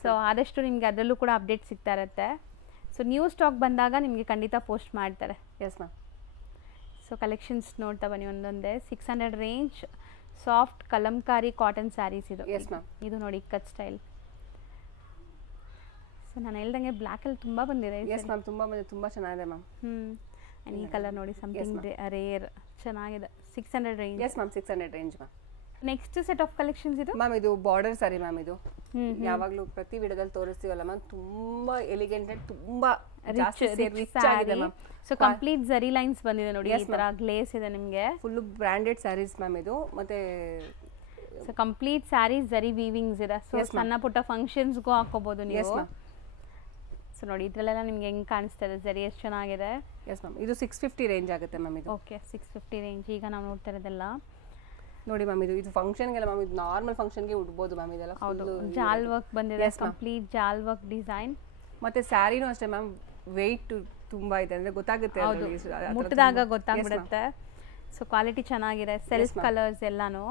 ಸೊ ಆದಷ್ಟು ನಿಮಗೆ ಅದರಲ್ಲೂ ಕೂಡ ಅಪ್ಡೇಟ್ ಸಿಗ್ತಾ ಇರುತ್ತೆ. ಸೊ ನ್ಯೂ ಸ್ಟಾಕ್ ಬಂದಾಗ ನಿಮಗೆ ಖಂಡಿತ ಪೋಸ್ಟ್ ಮಾಡ್ತಾರೆ. S ma'am. ಸೊ ಕಲೆಕ್ಷನ್ಸ್ ನೋಡ್ತಾ ಬನ್ನಿ ಒಂದೊಂದೇ. 600 range soft kalamkari cotton saris ಇದು. Yes ma'am. ಇದು ನೋಡಿ ಕಟ್ ಸ್ಟೈಲ್. ಸೊ ನಾನು ಹೇಳ್ದಂಗೆ ಬ್ಲ್ಯಾಕಲ್ಲಿ ತುಂಬ ಬಂದಿದೆ. ಎಸ್ ಮ್ಯಾಮ್, ತುಂಬ ಚೆನ್ನಾಗಿದೆ ಮ್ಯಾಮ್. ಆ್ಯಂಡ್ ಈ ಕಲರ್ ನೋಡಿ ಸಮಥಿಂಗ್ ರೇರ್, ಚೆನ್ನಾಗಿದೆ. 600 range. Yes ma'am, 600 range ma'am. Next set of collections ಇದು ಮ್ಯಾಮ್, ಇದು ಬಾರ್ಡರ್ ಸಾರಿ ಮ್ಯಾಮ್. ಇದು ಯಾವಾಗಲೂ ಪ್ರತಿ ವಿಡಿಯೋದಲ್ಲಿ ತೋರಿಸ್ತೀವಲ್ಲ ಮ್ಯಾಮ್, ತುಂಬಾ ಎಲಿಗೆಂಟ್ ಅಂಡ್ ತುಂಬಾ ರಿಚ್ ಆಗಿದೆ ಮ್ಯಾಮ್. ಸೊ ಕಂಪ್ಲೀಟ್ ಜರಿ ಲೈನ್ಸ್ ಬಂದಿದೆ ನೋಡಿ, ಈ ತರ ಗ್ಲೇಸ್ ಇದೆ ನಿಮಗೆ. ಫುಲ್ ಬ್ರಾಂಡೆಡ್ ಸ್ಯಾರೀಸ್ ಮ್ಯಾಮ್ ಇದು. ಮತ್ತೆ ಸೊ ಕಂಪ್ಲೀಟ್ ಸ್ಯಾರೀಸ್ ಜರಿ ವೀವಿಂಗ್ಸ್ ಇದೆ. ಸೊ ಸಣ್ಣ ಪುಟ್ಟ ಫಂಕ್ಷನ್ಸ್ಗೂ ಹಾಕೋಬಹುದು ನೀವು. ಸೊ ನೋಡಿ ಇದ್ರಲ್ಲೆಲ್ಲ ನಿಮ್ಗೆ ಹೆಂಗ್ ಕಾಣಿಸ್ತಾ ಇದೆ ಜರಿ, ಎಷ್ಟು ಚೆನ್ನಾಗಿದೆ. S ma'am. ಇದು 650 ರೇಂಜ್ ಆಗುತ್ತೆ ಮ್ಯಾಮ್ ಇದು. Okay, 650 range. ಈಗ ನಾವು ನೋಡ್ತಾ ಇರೋದೆಲ್ಲ ನೋಡಿ ಮ್ಯಾಮ್, ಇದು ಫಂಕ್ಷನ್ಗೆಲ್ಲ ಮ್ಯಾಮ್, ಇದು ನಾರ್ಮಲ್ ಫಂಕ್ಷನ್ಗೆ ಉಡ್ಬೋದು ಮ್ಯಾಮ್. ಇದೆಲ್ಲ ಹೌದು, ಜಾಲ್ ವರ್ಕ್ ಬಂದಿದೆ, ಕಂಪ್ಲೀಟ್ ಜಾಲ್ ವರ್ಕ್ ಡಿಸೈನ್. ಮತ್ತೆ ಸ್ಯಾರಿನೂ ಅಷ್ಟೇ ಮ್ಯಾಮ್, ವೆಯ್ಟ್ ತುಂಬಾ ಇದೆ, ಅಂದ್ರೆ ಗೊತ್ತಾಗುತ್ತೆ, ಮುಟ್ಟಿದಾಗ ಗೊತ್ತಾಗ್ಬಿಡುತ್ತೆ. ಸೊ ಕ್ವಾಲಿಟಿ ಚೆನ್ನಾಗಿದೆ. ಸೆಲ್ಫ್ ಕಲರ್ಸ್ ಎಲ್ಲಾನು.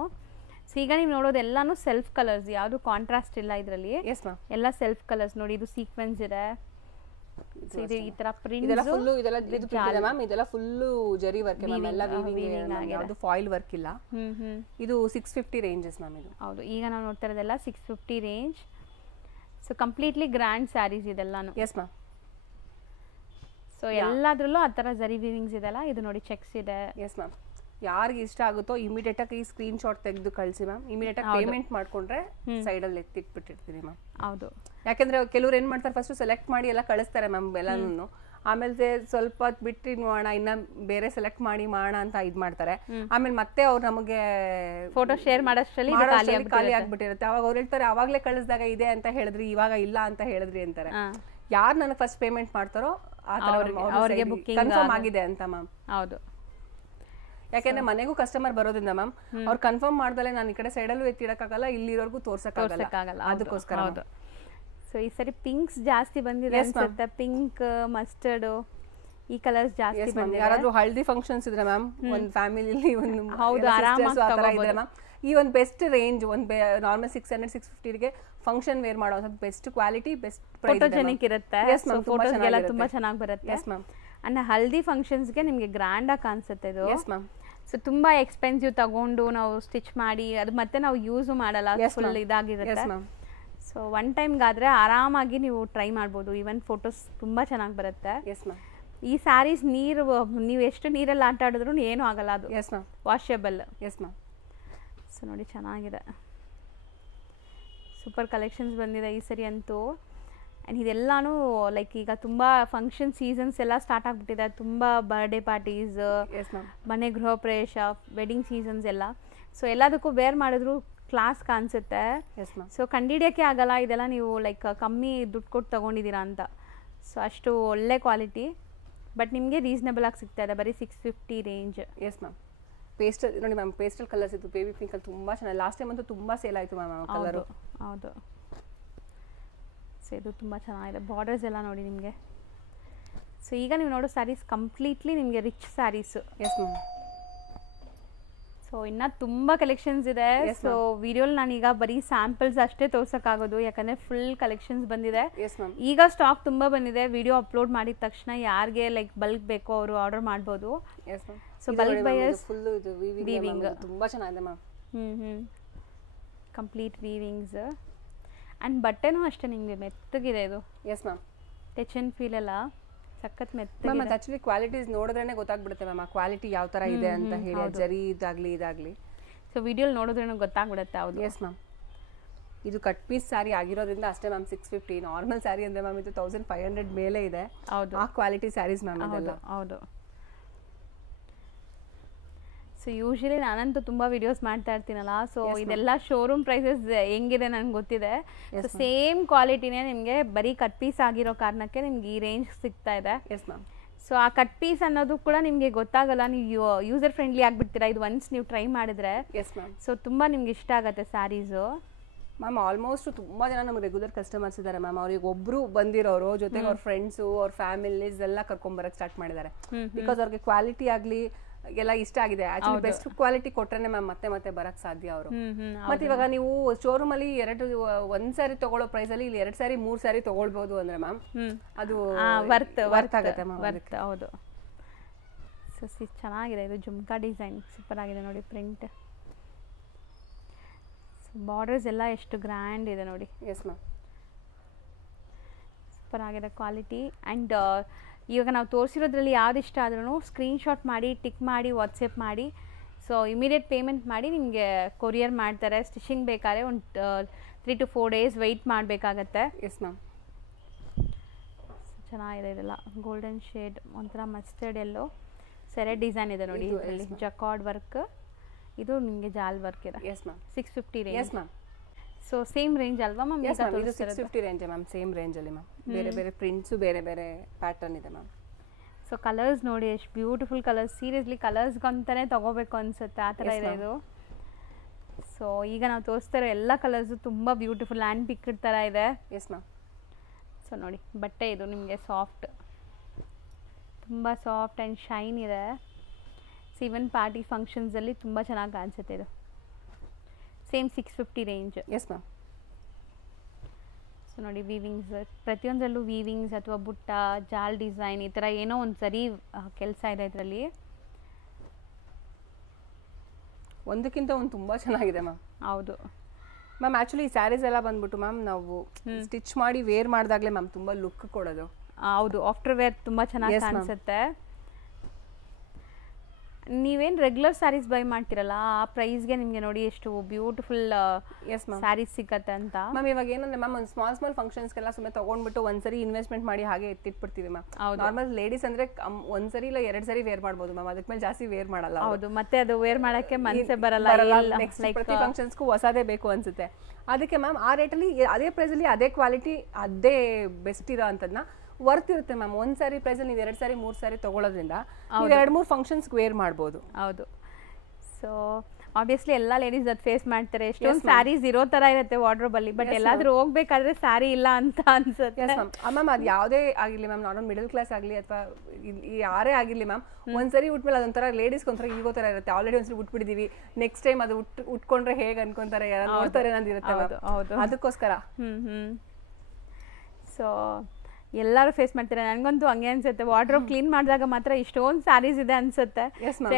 ಸೊ ಈಗ ನೀವು ನೋಡೋದು ಎಲ್ಲಾನು ಸೆಲ್ಫ್ ಕಲರ್ಸ್, ಯಾವುದು ಕಾಂಟ್ರಾಸ್ಟ್ ಇಲ್ಲ ಇದರಲ್ಲಿ. ಎಲ್ಲ ಸೆಲ್ಫ್ ಕಲರ್ಸ್ ನೋಡಿ. ಇದು ಸೀಕ್ವೆನ್ಸ್ ಇದೆ, ಇದು ಈ ತರ ಪ್ರಿಂಟ್. ಇದೆಲ್ಲ ಫುಲ್ ಇದೆಲ್ಲ ಮ್ಯಾಮ್, ಇದೆಲ್ಲ ಫುಲ್ ಜರಿ ವರ್ಕ್ ಮ್ಯಾಮ್, ಎಲ್ಲ ವೀವಿಂಗ್, ಯಾವುದು ಫಾಯಿಲ್ ವರ್ಕ್ ಇಲ್ಲ. ಇದು 650 ರೇಂಜಸ್ ಮ್ಯಾಮ್ ಇದು. ಹೌದು, ಈಗ ನಾವು ನೋಡ್ತಾ ಇರೋದೆಲ್ಲ 650 range. So completely grand saris ಇದೆಲ್ಲಾನು. Yes ma'am. ಸೊ ಎಲ್ಲಾದ್ರಲ್ಲೂ ಆ ತರ ಜರಿ ವೀವಿಂಗ್ಸ್ ಇದೆಲ್ಲ. ಇದು ನೋಡಿ ಚೆಕ್ಸ್ ಇದೆ. Yes ma'am. ಯಾರಿಗೆ ಇಷ್ಟ ಆಗುತ್ತೋ ಇಮಿಡಿಯೇಟ್ ಆಗಿ ಈ ಸ್ಕ್ರೀನ್ ಶಾಟ್ ತೆಗೆದು ಕಳಿಸಿ ಮ್ಯಾಮ್. ಇಮಿಡಿಯೇಟ್ ಆಗಿ ಪೇಮೆಂಟ್ ಮಾಡ್ಕೊಂಡ್ರೆ ಸೈಡ್ ಅಲ್ಲಿ ಎತ್ತಿಟ್ಬಿಟ್ಟಿರ್ತೀವಿ ಮ್ಯಾಮ್. ಹೌದು, ಯಾಕಂದ್ರೆ ಕೆಲವ್ರು ಏನ್ ಮಾಡ್ತಾರೆ, ಫಸ್ಟ್ ಸೆಲೆಕ್ಟ್ ಮಾಡಿ ಎಲ್ಲ ಕಳಿಸ್ತಾರೆ ಮ್ಯಾಮ್ ಎಲ್ಲಾನು. ಆಮೇಲೆ ಸ್ವಲ್ಪ ಹೊತ್ತು ಬಿಟ್ಟು ನೋಡೋಣ, ಇನ್ನ ಬೇರೆ ಸೆಲೆಕ್ಟ್ ಮಾಡಿ ಮಾಡೋಣ ಅಂತ ಇದ್ ಮಾಡ್ತಾರೆ. ಆಮೇಲೆ ಮತ್ತೆ ಅವ್ರು ನಮಗೆ ಫೋಟೋ ಶೇರ್ ಮಾಡೋಷ್ಟರಲ್ಲಿ ಖಾಲಿ ಆಗ್ಬಿಟ್ಟಿರುತ್ತೆ. ಅವಾಗ ಅವ್ರು ಹೇಳ್ತಾರೆ, ಅವಾಗ್ಲೇ ಕಳಿಸಿದಾಗ ಇದೆ ಅಂತ ಹೇಳಿದ್ರಿ, ಇವಾಗ ಇಲ್ಲ ಅಂತ ಹೇಳಿದ್ರಿ ಅಂತಾರೆ. ಯಾರು ನನಗೆ ಫಸ್ಟ್ ಪೇಮೆಂಟ್ ಮಾಡ್ತಾರೋ ಅವ್ರಿಗೆ ಬುಕ್ಕಿಂಗ್ ಕನ್ಫರ್ಮ್ ಆಗಿದೆ ಅಂತ ಮ್ಯಾಮ್. ಹೌದು, ಯಾಕೆಂದ್ರೆ ಮನೆಗೂ ಕಸ್ಟಮರ್ ಬರೋದ್ರಿಂದ ಮ್ಯಾಮ್, ಅವ್ರು ಕನ್ಫರ್ಮ್ ಮಾಡ್ದಲೆ ನಾನು ಈ ಕಡೆ ಸೈಡಲ್ಲೂ ಎತ್ತಿಡಕ್ಕಾಗಲ್ಲ, ಇಲ್ಲಿರೋರ್ಗು ತೋರ್ಸಕ್ಕಾಗಲ್ಲ, ಅದಕ್ಕೋಸ್ಕರ. ಸೊ ಈ ಸರಿ ಪಿಂಕ್ಸ್ ಜಾಸ್ತಿ ಬಂದಿದೆ ಅನ್ಸುತ್ತೆ. ಪಿಂಕ್, ಮಸ್ಟರ್ಡ್, ಈ ಕಲರ್ಸ್ ಜಾಸ್ತಿ ಬಂದಿದೆ. ಯಾರಾದ್ರೂ ಹಲ್ದಿ ಫಂಕ್ಷನ್ಸ್ ಇದ್ರೆ ಮ್ಯಾಮ್, ಒಂದು ಫ್ಯಾಮಿಲಿಲಿ ಒಂದು ಹೌದು ಆರಾಮಾಗಿ ತಗೋಬಹುದು ಮ್ಯಾಮ್. ಈ ಒಂದು ಬೆಸ್ಟ್ ರೇಂಜ್, ಒಂದು ನಾರ್ಮಲ್ 600-650ಗೆ ಫಂಕ್ಷನ್ ವೇರ್ ಮಾಡೋ ಬೆಸ್ಟ್ ಕ್ವಾಲಿಟಿ, ಬೆಸ್ಟ್ ಫೋಟೋಜೆನಿಕ್ ಇರುತ್ತೆ. ಫೋಟೋಸ್ಗೆಲ್ಲ ತುಂಬಾ ಚೆನ್ನಾಗಿ ಬರುತ್ತೆ. Yes ma'am. ಅಂಡ್ ಹಲ್ದಿ ಫಂಕ್ಷನ್ಸ್ಗೆ ನಿಮಗೆ ಗ್ರ್ಯಾಂಡ್ ಆಗಿ ಕಾಣಿಸುತ್ತೆ ಇದು. Yes ma'am. ಸೊ ತುಂಬಾ ಎಕ್ಸ್ಪೆನ್ಸಿವ್ ತಗೊಂಡು ನಾವು ಸ್ಟಿಚ್ ಮಾಡಿ ಅದು ಮತ್ತೆ ನಾವು ಯೂಸ್ ಮಾಡಲ್ಲ, ಫುಲ್ ಇದಾಗಿರುತ್ತೆ. ಸೊ ಒನ್ ಟೈಮ್ಗಾದ್ರೆ ಆರಾಮಾಗಿ ನೀವು ಟ್ರೈ ಮಾಡ್ಬೋದು. ಈವನ್ ಫೋಟೋಸ್ ತುಂಬಾ ಚೆನ್ನಾಗಿ ಬರುತ್ತೆ. Yes ma'am. ಈ ಸ್ಯಾರೀಸ್ ನೀವು ಎಷ್ಟು ನೀರಲ್ಲಿ ಆಟ ಆಡಿದ್ರು ಏನೂ ಆಗಲ್ಲ, ಅದು yes ma'am, washable. S ma'am. So ನೋಡಿ ಚೆನ್ನಾಗಿದೆ, ಸೂಪರ್ ಕಲೆಕ್ಷನ್ಸ್ ಬಂದಿದೆ ಈ ಸರಿ ಅಂತೂ. ಆ್ಯಂಡ್ ಇದೆಲ್ಲನೂ ಲೈಕ್ ಈಗ ತುಂಬ ಫಂಕ್ಷನ್ ಸೀಸನ್ಸ್ ಎಲ್ಲ ಸ್ಟಾರ್ಟ್ ಆಗಿಬಿಟ್ಟಿದೆ, ತುಂಬ ಬರ್ಡೇ ಪಾರ್ಟೀಸ್, ಎಸ್ ಮ್ಯಾಮ್, ಮನೆ ಗೃಹ ಪ್ರವೇಶ, ವೆಡ್ಡಿಂಗ್ ಸೀಸನ್ಸ್ ಎಲ್ಲ. ಸೊ ಎಲ್ಲದಕ್ಕೂ ವೇರ್ ಮಾಡಿದ್ರು ಕ್ಲಾಸ್ ಕಾಣಿಸುತ್ತೆ. S ma'am. ಸೊ ಕಂಡಿಡಿಯೋಕ್ಕೆ ಆಗಲ್ಲ ಇದೆಲ್ಲ ನೀವು ಲೈಕ್ ಕಮ್ಮಿ ದುಡ್ಡು ಕೊಟ್ಟು ತೊಗೊಂಡಿದ್ದೀರಾ ಅಂತ. ಸೊ ಅಷ್ಟು ಒಳ್ಳೆ ಕ್ವಾಲಿಟಿ, ಬಟ್ ನಿಮಗೆ ರೀಸನೇಬಲ್ ಆಗಿ ಸಿಗ್ತಾ ಇದೆ, ಬರೀ 650 ರೇಂಜ್. Yes ma'am. ಪೇಸ್ಟಲ್ ನೋಡಿ ಮ್ಯಾಮ್, ಪೇಸ್ಟಲ್ ಕಲರ್ಸ್ ಇದು, ಬೇಬಿ ಪಿಂಕ್ ಅಲ್ಲಿ ತುಂಬ ಚೆನ್ನಾಗಿ, ಲಾಸ್ಟ್ ಟೈಮ್ ಅಂತೂ ತುಂಬ ಸೇಲ್ ಆಯಿತು ಮ್ಯಾಮ್ ಆ ಕಲರು. ಹೌದು. ಸೊ ಇದು ತುಂಬ ಚೆನ್ನಾಗಿದೆ, ಬಾರ್ಡರ್ಸ್ ಎಲ್ಲ ನೋಡಿ ನಿಮಗೆ. ಸೊ ಈಗ ನೀವು ನೋಡೋ ಸ್ಯಾರೀಸ್ ಕಂಪ್ಲೀಟ್ಲಿ ನಿಮಗೆ rich sarees. Yes ma'am. So ಇನ್ನು ತುಂಬ ಕಲೆಕ್ಷನ್ಸ್ ಇದೆ. ಸೊ ವಿಡಿಯೋಲಿ ನಾನೀಗ ಬರೀ ಸ್ಯಾಂಪಲ್ಸ್ ಅಷ್ಟೇ ತೋರ್ಸೋಕ್ಕಾಗೋದು, ಯಾಕಂದರೆ ಫುಲ್ ಕಲೆಕ್ಷನ್ಸ್ ಬಂದಿದೆ. Yes ma'am. ಈಗ ಸ್ಟಾಕ್ ತುಂಬ ಬಂದಿದೆ. ವಿಡಿಯೋ ಅಪ್ಲೋಡ್ ಮಾಡಿದ ತಕ್ಷಣ ಯಾರಿಗೆ ಲೈಕ್ ಬಲ್ಕ್ ಬೇಕೋ ಅವರು ಆರ್ಡರ್ ಮಾಡ್ಬೋದು. Yes ma'am. So bulk buyers full ಇದು ವೀವಿಂಗ್ ತುಂಬ ಚೆನ್ನಾಗಿದೆ ಮ್ಯಾಮ್. ಕಂಪ್ಲೀಟ್ ವೀವಿಂಗ್ಸ್ ಆ್ಯಂಡ್ ಬಟ್ಟೆನೂ ಅಷ್ಟೇ ನಿಮಗೆ ಮೆತ್ತಗಿದೆ ಇದು. Yes ma'am. Touch and feel ಎಲ್ಲ ಸಖತ್ ಮೆತ್ತಗಿದೆ ಮ್ಯಾಮ್. ಅದು ಆಕ್ಚುಲಿ ಕ್ವಾಲಿಟೀಸ್ ನೋಡಿದ್ರೇನೆ ಗೊತ್ತಾಗ್ಬಿಡುತ್ತೆ ಮ್ಯಾಮ್, ಆ ಕ್ವಾಲಿಟಿ ಯಾವ ಥರ ಇದೆ ಅಂತ ಹೇಳಿ, ಜರಿ ಇದಾಗಲಿ. ಸೊ ವಿಡಿಯೋಲಿ ನೋಡಿದ್ರೇನು ಗೊತ್ತಾಗ್ಬಿಡುತ್ತೆ. ಹೌದು. S ma'am. ಇದು ಕಟ್ ಪೀಸ್ ಸ್ಯಾರಿ ಆಗಿರೋದ್ರಿಂದ ಅಷ್ಟೇ ಮ್ಯಾಮ್ 650. ನಾರ್ಮಲ್ ಸ್ಯಾರಿ ಅಂದರೆ ಮ್ಯಾಮ್ ಇದು 1500 ಮೇಲೆ ಇದೆ. ಹೌದು. ಆ ಕ್ವಾಲಿಟಿ ಸ್ಯಾರೀಸ್ ಮ್ಯಾಮ್ ಇದೆಲ್ಲ. ಹೌದು. ಸೊ ಯೂಶಲಿ ನಾನಂತೂ ತುಂಬ ವಿಡಿಯೋಸ್ ಮಾಡ್ತಾ ಇರ್ತೀನಲ್ಲ, ಸೊ ಇದೆಲ್ಲ ಶೋರೂಮ್ ಪ್ರೈಸಸ್ ಹೆಂಗಿದೆ ನನಗೆ ಗೊತ್ತಿದೆ. ಸೊ ಸೇಮ್ ಕ್ವಾಲಿಟಿನೇ ನಿಮಗೆ ಬರೀ ಕಟ್ ಪೀಸ್ ಆಗಿರೋ ಕಾರಣಕ್ಕೆ ನಿಮ್ಗೆ ಈ ರೇಂಜ್ ಸಿಗ್ತಾ ಇದೆ. Yes ma'am. ಸೊ ಆ ಕಟ್ ಪೀಸ್ ಅನ್ನೋದು ಕೂಡ ನಿಮಗೆ ಗೊತ್ತಾಗಲ್ಲ, ನೀವು ಯೂಸರ್ ಫ್ರೆಂಡ್ಲಿ ಆಗಿಬಿಡ್ತೀರಾ ಇದು ಒನ್ಸ್ ನೀವು ಟ್ರೈ ಮಾಡಿದ್ರೆ. S ma'am. ಸೊ ತುಂಬ ನಿಮ್ಗೆ ಇಷ್ಟ ಆಗುತ್ತೆ ಸ್ಯಾರೀಸು. ಮ್ಯಾಮ್ ಆಲ್ಮೋಸ್ಟ್ ತುಂಬ ಜನ ನಮ್ಗೆ ರೆಗ್ಯುಲರ್ ಕಸ್ಟಮರ್ಸ್ ಇದ್ದಾರೆ ಮ್ಯಾಮ್. ಅವ್ರಿಗೆ ಒಬ್ರು ಬಂದಿರೋರು ಜೊತೆಗೆ ಅವ್ರ ಫ್ರೆಂಡ್ಸು, ಅವ್ರ ಫ್ಯಾಮಿಲೀಸ್ ಎಲ್ಲ ಕರ್ಕೊಂಬರಕ್ಕೆ ಸ್ಟಾರ್ಟ್ ಮಾಡಿದ್ದಾರೆ. ಬಿಕಾಸ್ ಅವ್ರಿಗೆ ಕ್ವಾಲಿಟಿ ಆಗಲಿ ಎಲ್ಲ ಇಷ್ಟ ಆಗಿದೆ. ಆಕ್ಚುಲಿ ಬೆಸ್ಟ್ ಕ್ವಾಲಿಟಿ ಕೊಟ್ರೇನೆ ಮ್ಯಾಮ್ ಮತ್ತೆ ಬರಕ್ ಸಾಧ್ಯ ಅವರು. ಮತ್ತೆ ಇವಾಗ ನೀವು ಶೋರೂಮ್ ಅಲ್ಲಿ ಒಂದ್ ಸ್ಯಾರಿ ತಗೊಳ್ಳೋ ಪ್ರೈಸ್ ಅಲ್ಲಿ ಇಲ್ಲಿ 2 ಸ್ಯಾರಿ 3 ಸ್ಯಾರಿ ತಗೊಳ್ಬಹುದು ಅಂದ್ರೆ ಮ್ಯಾಮ್ ಅದು ವರ್ತ್ ಆಗುತ್ತೆ ಮ್ಯಾಮ್. ಹೌದು. ಸೊ ಚೆನ್ನಾಗಿದೆ ಇದು ಜುಮ್ಕಾ ಡಿಸೈನ್, ಸೂಪರ್ ಆಗಿದೆ ನೋಡಿ ಪ್ರಿಂಟ್. ಬಾರ್ಡರ್ಸ್ ಎಲ್ಲ ಎಷ್ಟು ಗ್ರ್ಯಾಂಡ್ ಇದೆ ನೋಡಿ. Yes ma'am. ಸೂಪರ್ ಆಗಿದೆ ಕ್ವಾಲಿಟಿ. ಆ್ಯಂಡ್ ಇವಾಗ ನಾವು ತೋರಿಸಿರೋದ್ರಲ್ಲಿ ಯಾವ್ದು ಇಷ್ಟ ಆದ್ರೂ ಸ್ಕ್ರೀನ್ಶಾಟ್ ಮಾಡಿ ಟಿಕ್ ಮಾಡಿ ವಾಟ್ಸಪ್ ಮಾಡಿ. ಸೊ ಇಮಿಡಿಯೇಟ್ ಪೇಮೆಂಟ್ ಮಾಡಿ ನಿಮಗೆ ಕೊರಿಯರ್ ಮಾಡ್ತಾರೆ. ಸ್ಟಿಚಿಂಗ್ ಬೇಕಾದ್ರೆ ಒಂದು 3 to 4 days ವೆಯ್ಟ್ ಮಾಡಬೇಕಾಗತ್ತೆ. Yes ma'am. ಚೆನ್ನಾಗಿದೆ ಇದೆಲ್ಲ ಗೋಲ್ಡನ್ ಶೇಡ್, ಒಂಥರ ಮಸ್ಟರ್ಡ್ ಎಲ್ಲೋ ಸೆರೆ ಡಿಸೈನ್ ಇದೆ ನೋಡಿ. ಇದರಲ್ಲಿ ಜಕಾರ್ಡ್ ವರ್ಕ್, ಇದು ನಿಮಗೆ ಜಾಲ್ ವರ್ಕ್ ಇದೆ. Yes ma'am. 650 range. S ma'am. So same range ಅಲ್ವಾ ಮ್ಯಾಮ್? ಇದು 650 ರೇಂಜ್ ಮ್ಯಾಮ್, ಸೇಮ್ ರೇಂಜ್ ಅಲ್ಲಿ ಮ್ಯಾಮ್. ಬೇರೆ ಪ್ರಿಂಟ್ಸು ಬೇರೆ ಪ್ಯಾಟರ್ನ್ ಇದೆ ಮ್ಯಾಮ್. ಸೊ ಕಲರ್ಸ್ ನೋಡಿ ಎಷ್ಟು ಬ್ಯೂಟಿಫುಲ್ ಕಲರ್ಸ್. ಸೀರಿಯಸ್ಲಿ ಕಲರ್ಸ್ಗಂತಾನೆ ತಗೋಬೇಕು ಅನ್ಸುತ್ತೆ, ಆ ಥರ ಇದೆ ಇದು. ಸೊ ಈಗ ನಾವು ತೋರಿಸ್ತಾರೋ ಎಲ್ಲ ಕಲರ್ಸು ತುಂಬ ಬ್ಯೂಟಿಫುಲ್ ಆ್ಯಂಡ್ ಪಿಕ್ಡ್ ಥರ ಇದೆ. Yes ma'am. ಸೊ ನೋಡಿ ಬಟ್ಟೆ ಇದು ನಿಮಗೆ ಸಾಫ್ಟ್, ತುಂಬ ಸಾಫ್ಟ್ ಆ್ಯಂಡ್ ಶೈನ್ ಇದೆ. ಸೊ ಈವನ್ ಪಾರ್ಟಿ ಫಂಕ್ಷನ್ಸಲ್ಲಿ ತುಂಬ ಚೆನ್ನಾಗಿ ಕಾಣಿಸುತ್ತೆ ಇದು. Same 650 range. S ma'am. So ನೋಡಿ ವೀವಿಂಗ್ಸ್, ಪ್ರತಿಯೊಂದರಲ್ಲೂ ವೀವಿಂಗ್ಸ್ ಅಥವಾ ಬುಟ್ಟ, ಜಾಲ್ ಡಿಸೈನ್ ಈ ಥರ ಏನೋ ಒಂದು ಸರಿ ಕೆಲಸ ಇದೆ ಇದರಲ್ಲಿ. ಒಂದಕ್ಕಿಂತ ಒಂದು ತುಂಬ ಚೆನ್ನಾಗಿದೆ ಮ್ಯಾಮ್. ಹೌದು ಮ್ಯಾಮ್. ಆ್ಯಕ್ಚುಲಿ ಈ ಸ್ಯಾರೀಸ್ ಎಲ್ಲ ಬಂದ್ಬಿಟ್ಟು ಮ್ಯಾಮ್ ನಾವು ಸ್ಟಿಚ್ ಮಾಡಿ ವೇರ್ ಮಾಡಿದಾಗಲೇ ಮ್ಯಾಮ್ ತುಂಬ ಲುಕ್ ಕೊಡೋದು. ಹೌದು, ಆಫ್ಟರ್ ವೇರ್ ತುಂಬ ಚೆನ್ನಾಗಿ ಕಾಣಿಸುತ್ತೆ. ನೀವೇನು ರೆಗ್ಯುಲರ್ ಸ್ಯಾರೀಸ್ ಬೈ ಮಾಡ್ತಿರಲ್ಲ ಆ ಪ್ರೈಸ್ಗೆ ನಿಮಗೆ ನೋಡಿ ಎಷ್ಟು ಬ್ಯೂಟಿಫುಲ್ ಸ್ಯಾರೀಸ್ ಸಿಗತ್ತೆ ಅಂತ. ಮ್ಯಾಮ್ ಇವಾಗ ಏನಂದ್ರೆ ಮ್ಯಾಮ್ ಒಂದು ಸ್ಮಾಲ್ ಫಂಕ್ಷನ್ಸ್ಗೆಲ್ಲ ಸುಮ್ಮನೆ ತಗೊಂಡ್ಬಿಟ್ಟು ಒಂದ್ಸರಿ ಇನ್ವೆಸ್ಟ್ಮೆಂಟ್ ಮಾಡಿ ಹಾಗೆ ಎತ್ತಿಟ್ಬಿಡ್ತೀವಿ ಮ್ಯಾಮ್. ನಾರ್ಮಲ್ ಲೇಡೀಸ್ ಅಂದ್ರೆ ಒಂದ್ಸರಿ ಇಲ್ಲ 2 ಸರಿ ವೇರ್ ಮಾಡ್ಬೋದು ಮ್ಯಾಮ್, ಅದಕ್ಕೆ ಮೇಲೆ ಜಾಸ್ತಿ ವೇರ್ ಮಾಡಲ್ಲ. ಹೌದು, ಮತ್ತೆ ಅದು ವೇರ್ ಮಾಡಕ್ಕೆ ಮನಸ್ಸೇ ಬರಲ್ಲ. ಪ್ರತಿ ಫಂಕ್ಷನ್ಸ್ಗೂ ಹೊಸದೇ ಬೇಕು ಅನ್ಸುತ್ತೆ. ಅದಕ್ಕೆ ಮ್ಯಾಮ್ ಆ ರೇಟಲ್ಲಿ ಅದೇ ಪ್ರೈಸಲ್ಲಿ ಅದೇ ಕ್ವಾಲಿಟಿ ಅದೇ ಬೆಸ್ಟ್ ಇರೋ ಅಂಥದ್ದನ್ನ ವರ್ತ್ ಇರುತ್ತೆ ಮ್ಯಾಮ್. ಒಂದ್ ಸಾರಿ ಪ್ರೈಸ್ ನೀವು 2 ಸಾರಿ 3 ಸಾರಿ ತಗೊಳ್ಳೋದ್ರಿಂದ 2-3 ಫಂಕ್ಷನ್ಸ್ ವೇರ್ ಮಾಡ್ಬೋದು. ಹೌದು. ಸೊ ಆಬ್ವಿಯಸ್ಲಿ ಎಲ್ಲ ಲೇಡೀಸ್ ಅದು ಫೇಸ್ ಮಾಡ್ತಾರೆ. ಎಷ್ಟೊಂದು ಸ್ಯಾರೀಸ್ ಇರೋ ತರ ಇರುತ್ತೆ ವಾರ್ಡ್ರೋಬ್ ಅಲ್ಲಿ, ಬಟ್ ಎಲ್ಲಾದ್ರೂ ಹೋಗ್ಬೇಕಾದ್ರೆ ಸ್ಯಾರಿ ಇಲ್ಲ ಅಂತ ಅನ್ಸುತ್ತೆ. ಮ್ಯಾಮ್ ಅದು ಯಾವುದೇ ಆಗಿರ್ಲಿ ಮ್ಯಾಮ್, ನಾರ್ಮಲ್ ಮಿಡಲ್ ಕ್ಲಾಸ್ ಆಗಲಿ ಅಥವಾ ಯಾರೇ ಆಗಿರ್ಲಿ ಮ್ಯಾಮ್, ಒಂದ್ಸರಿ ಉಟ್ಮೇಲೆ ಅದೊಂಥರ ಲೇಡೀಸ್ಗೆ ಒಂಥರ ಈಗೋ ತರ ಇರುತ್ತೆ. ಆಲ್ರೆಡಿ ಒಂದ್ಸರಿ ಉಟ್ಬಿಟ್ಟಿದೀವಿ, ನೆಕ್ಸ್ಟ್ ಟೈಮ್ ಅದು ಉಟ್ಕೊಂಡ್ರೆ ಹೇಗೆ ಅನ್ಕೊಂತಾರೆ, ಯಾರು ನೋಡ್ತಾರೆ ಅನ್ನೋದಿರುತ್ತೆ. ಅದಕ್ಕೋಸ್ಕರ ಸೊ ಎಲ್ಲರೂ ಫೇಸ್ ಮಾಡ್ತಾರೆ. ನನಗಂತೂ ಹಂಗೆ ಅನ್ಸುತ್ತೆ, ವಾರ್ಡ್ರೋಬ್ ಕ್ಲೀನ್ ಮಾಡಿದಾಗ ಮಾತ್ರ ಇಷ್ಟೊಂದು ಸ್ಯಾರೀಸ್ ಇದೆ ಅನ್ಸುತ್ತೆ.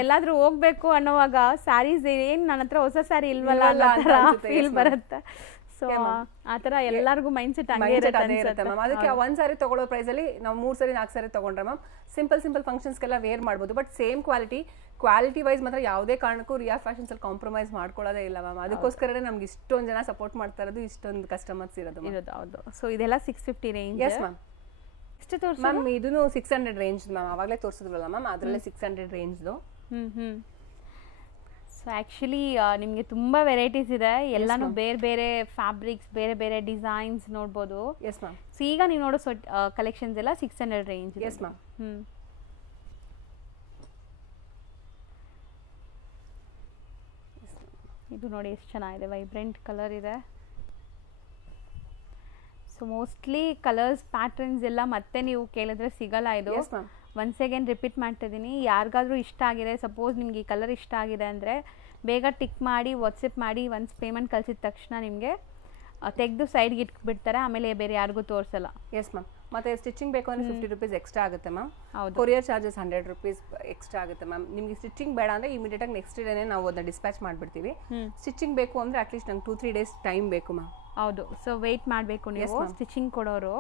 ಎಲ್ಲಾದ್ರೂ ಹೋಗ್ಬೇಕು ಅನ್ನೋವಾಗ ಸ್ಯಾರೀಸ್ ಏನ್ ನನ್ನ ಹತ್ರ ಹೊಸ ಸ್ಯಾರಿ ಇಲ್ವಲ್ಲ ಫೀಲ್ ಬರುತ್ತೆ. ಸೊ ಆ ಥರ ಎಲ್ಲರಿಗೂ ಮೈಂಡ್ ಸೆಟ್ ಹಂಗೆ ಅದೇ ಇರುತ್ತೆ ಮ್ಯಾಮ್. ಅದಕ್ಕೆ ಒಂದ್ ಸಾರಿ ತಗೊಳ್ಳೋ ಪ್ರೈಸ್ ಅಲ್ಲಿ ನಾವು 3 ಸಾರಿ 4 ಸಾರಿ ತಗೊಂಡ್ರೆ ಮ್ಯಾಮ್ ಸಿಂಪಲ್ ಫಂಕ್ಷನ್ಸ್ಗೆಲ್ಲ ವೇರ್ ಮಾಡ್ಬೋದು. ಬಟ್ ಸೇಮ್ ಕ್ವಾಲಿಟಿ ವೈಸ್ ಮಾತ್ರ ಯಾವುದೇ ಕಾರಣಕ್ಕೂ ರಿಯಾ ಫ್ಯಾಷನ್ಸ್ ಅಲ್ಲಿ ಕಾಂಪ್ರಮೈಸ್ ಮಾಡ್ಕೊಳ್ಳೋದೇ ಇಲ್ಲ ಮ್ಯಾಮ್. ಅದಕ್ಕೋಸ್ಕರನೇ ನಮ್ಗೆ ಇಷ್ಟೊಂದು ಜನ ಸಪೋರ್ಟ್ ಮಾಡ್ತಾ ಇರೋದು, ಇಷ್ಟೊಂದು ಕಸ್ಟಮರ್ಸ್ ಇರೋದು. ಹೌದು. ಸೊ ಇದೆಲ್ಲ 650 ರೇಂಜ್. Yes ma'am. ಎಷ್ಟು ತೋರಿಸಿ ಮ್ಯಾಮ್ ಇದೂ 600 ರೇಂಜ್ ಮ್ಯಾಮ್. ಅವಾಗಲೇ ತೋರಿಸಿದ್ರಲ್ಲ ಮ್ಯಾಮ್, ಅದರಲ್ಲೇ 600 ರೇಂಜ್ದು. ಸೊ ಆ್ಯಕ್ಚುಲಿ ನಿಮಗೆ ತುಂಬ ವೆರೈಟೀಸ್ ಇದೆ, ಎಲ್ಲಾನು ಬೇರೆ ಬೇರೆ ಫ್ಯಾಬ್ರಿಕ್ಸ್, ಬೇರೆ ಬೇರೆ ಡಿಸೈನ್ಸ್ ನೋಡ್ಬೋದು. Yes ma'am. ಸೊ ಈಗ ನೀವು ನೋಡೋ ಕಲೆಕ್ಷನ್ಸ್ ಎಲ್ಲ 600 ರೇಂಜ್. S ma'am. ಇದು ನೋಡಿ ಎಷ್ಟು ಚೆನ್ನಾಗಿದೆ, ವೈಬ್ರೆಂಟ್ ಕಲರ್ ಇದೆ. ಸೊ ಮೋಸ್ಟ್ಲಿ ಕಲರ್ಸ್ ಪ್ಯಾಟರ್ನ್ಸ್ ಎಲ್ಲ ಮತ್ತೆ ನೀವು ಕೇಳಿದ್ರೆ ಸಿಗಲ್ಲ. ಇದು ಒನ್ಸ್ ಅಗೇನ್ ರಿಪೀಟ್ ಮಾಡ್ತಾ ಇದ್ದೀನಿ, ಯಾರಿಗಾದ್ರೂ ಇಷ್ಟ ಆಗಿದೆ, ಸಪೋಸ್ ನಿಮ್ಗೆ ಈ ಕಲರ್ ಇಷ್ಟ ಆಗಿದೆ ಅಂದರೆ ಬೇಗ ಟಿಕ್ ಮಾಡಿ ವಾಟ್ಸಪ್ ಮಾಡಿ ಒನ್ಸ್ ಪೇಮೆಂಟ್ ಕಳಿಸಿದ ತಕ್ಷಣ ನಿಮಗೆ ತೆಗೆದು ಸೈಡ್ಗೆ ಇಟ್ಬಿಡ್ತಾರೆ, ಆಮೇಲೆ ಬೇರೆ ಯಾರಿಗೂ ತೋರಿಸಲ್ಲ. Yes ma'am. ಮತ್ತೆ ಸ್ಟಿಚಿಂಗ್ ಬೇಕು ಅಂದರೆ 50 ರೂಪೀಸ್ ಎಕ್ಸ್ಟ್ರಾ ಆಗುತ್ತೆ ಮ್ಯಾಮ್. ಹೌದು. ಕೊರಿಯರ್ ಚಾರ್ಜಸ್ 100 ರೂಪೀಸ್ ಎಕ್ಸ್ಟ್ರಾ ಆಗುತ್ತೆ ಮ್ಯಾಮ್. ನಿಮಗೆ ಸ್ಟಿಚಿಂಗ್ ಬೇಡ ಅಂದರೆ ಇಮಿಡಿಯೇಟಾಗಿ ನೆಕ್ಸ್ಟ್ ಡೇನೇ ನಾವು ಅದನ್ನ ಡಿಸ್ಪ್ಯಾಚ್ ಮಾಡಿಬಿಡ್ತೀವಿ. ಸ್ಟಿಚಿಂಗ್ ಬೇಕು ಅಂದರೆ ಅಟ್ಲೀಸ್ಟ್ ನಂಗೆ 2-3 ಡೇಸ್ ಟೈಮ್ ಬೇಕು ಮ್ಯಾಮ್. ಹೌದು. ಸೊ ವೆಯ್ಟ್ ಮಾಡಬೇಕು ನೀವು ಸ್ಟಿಚಿಂಗ್ ಕೊಡೋರು.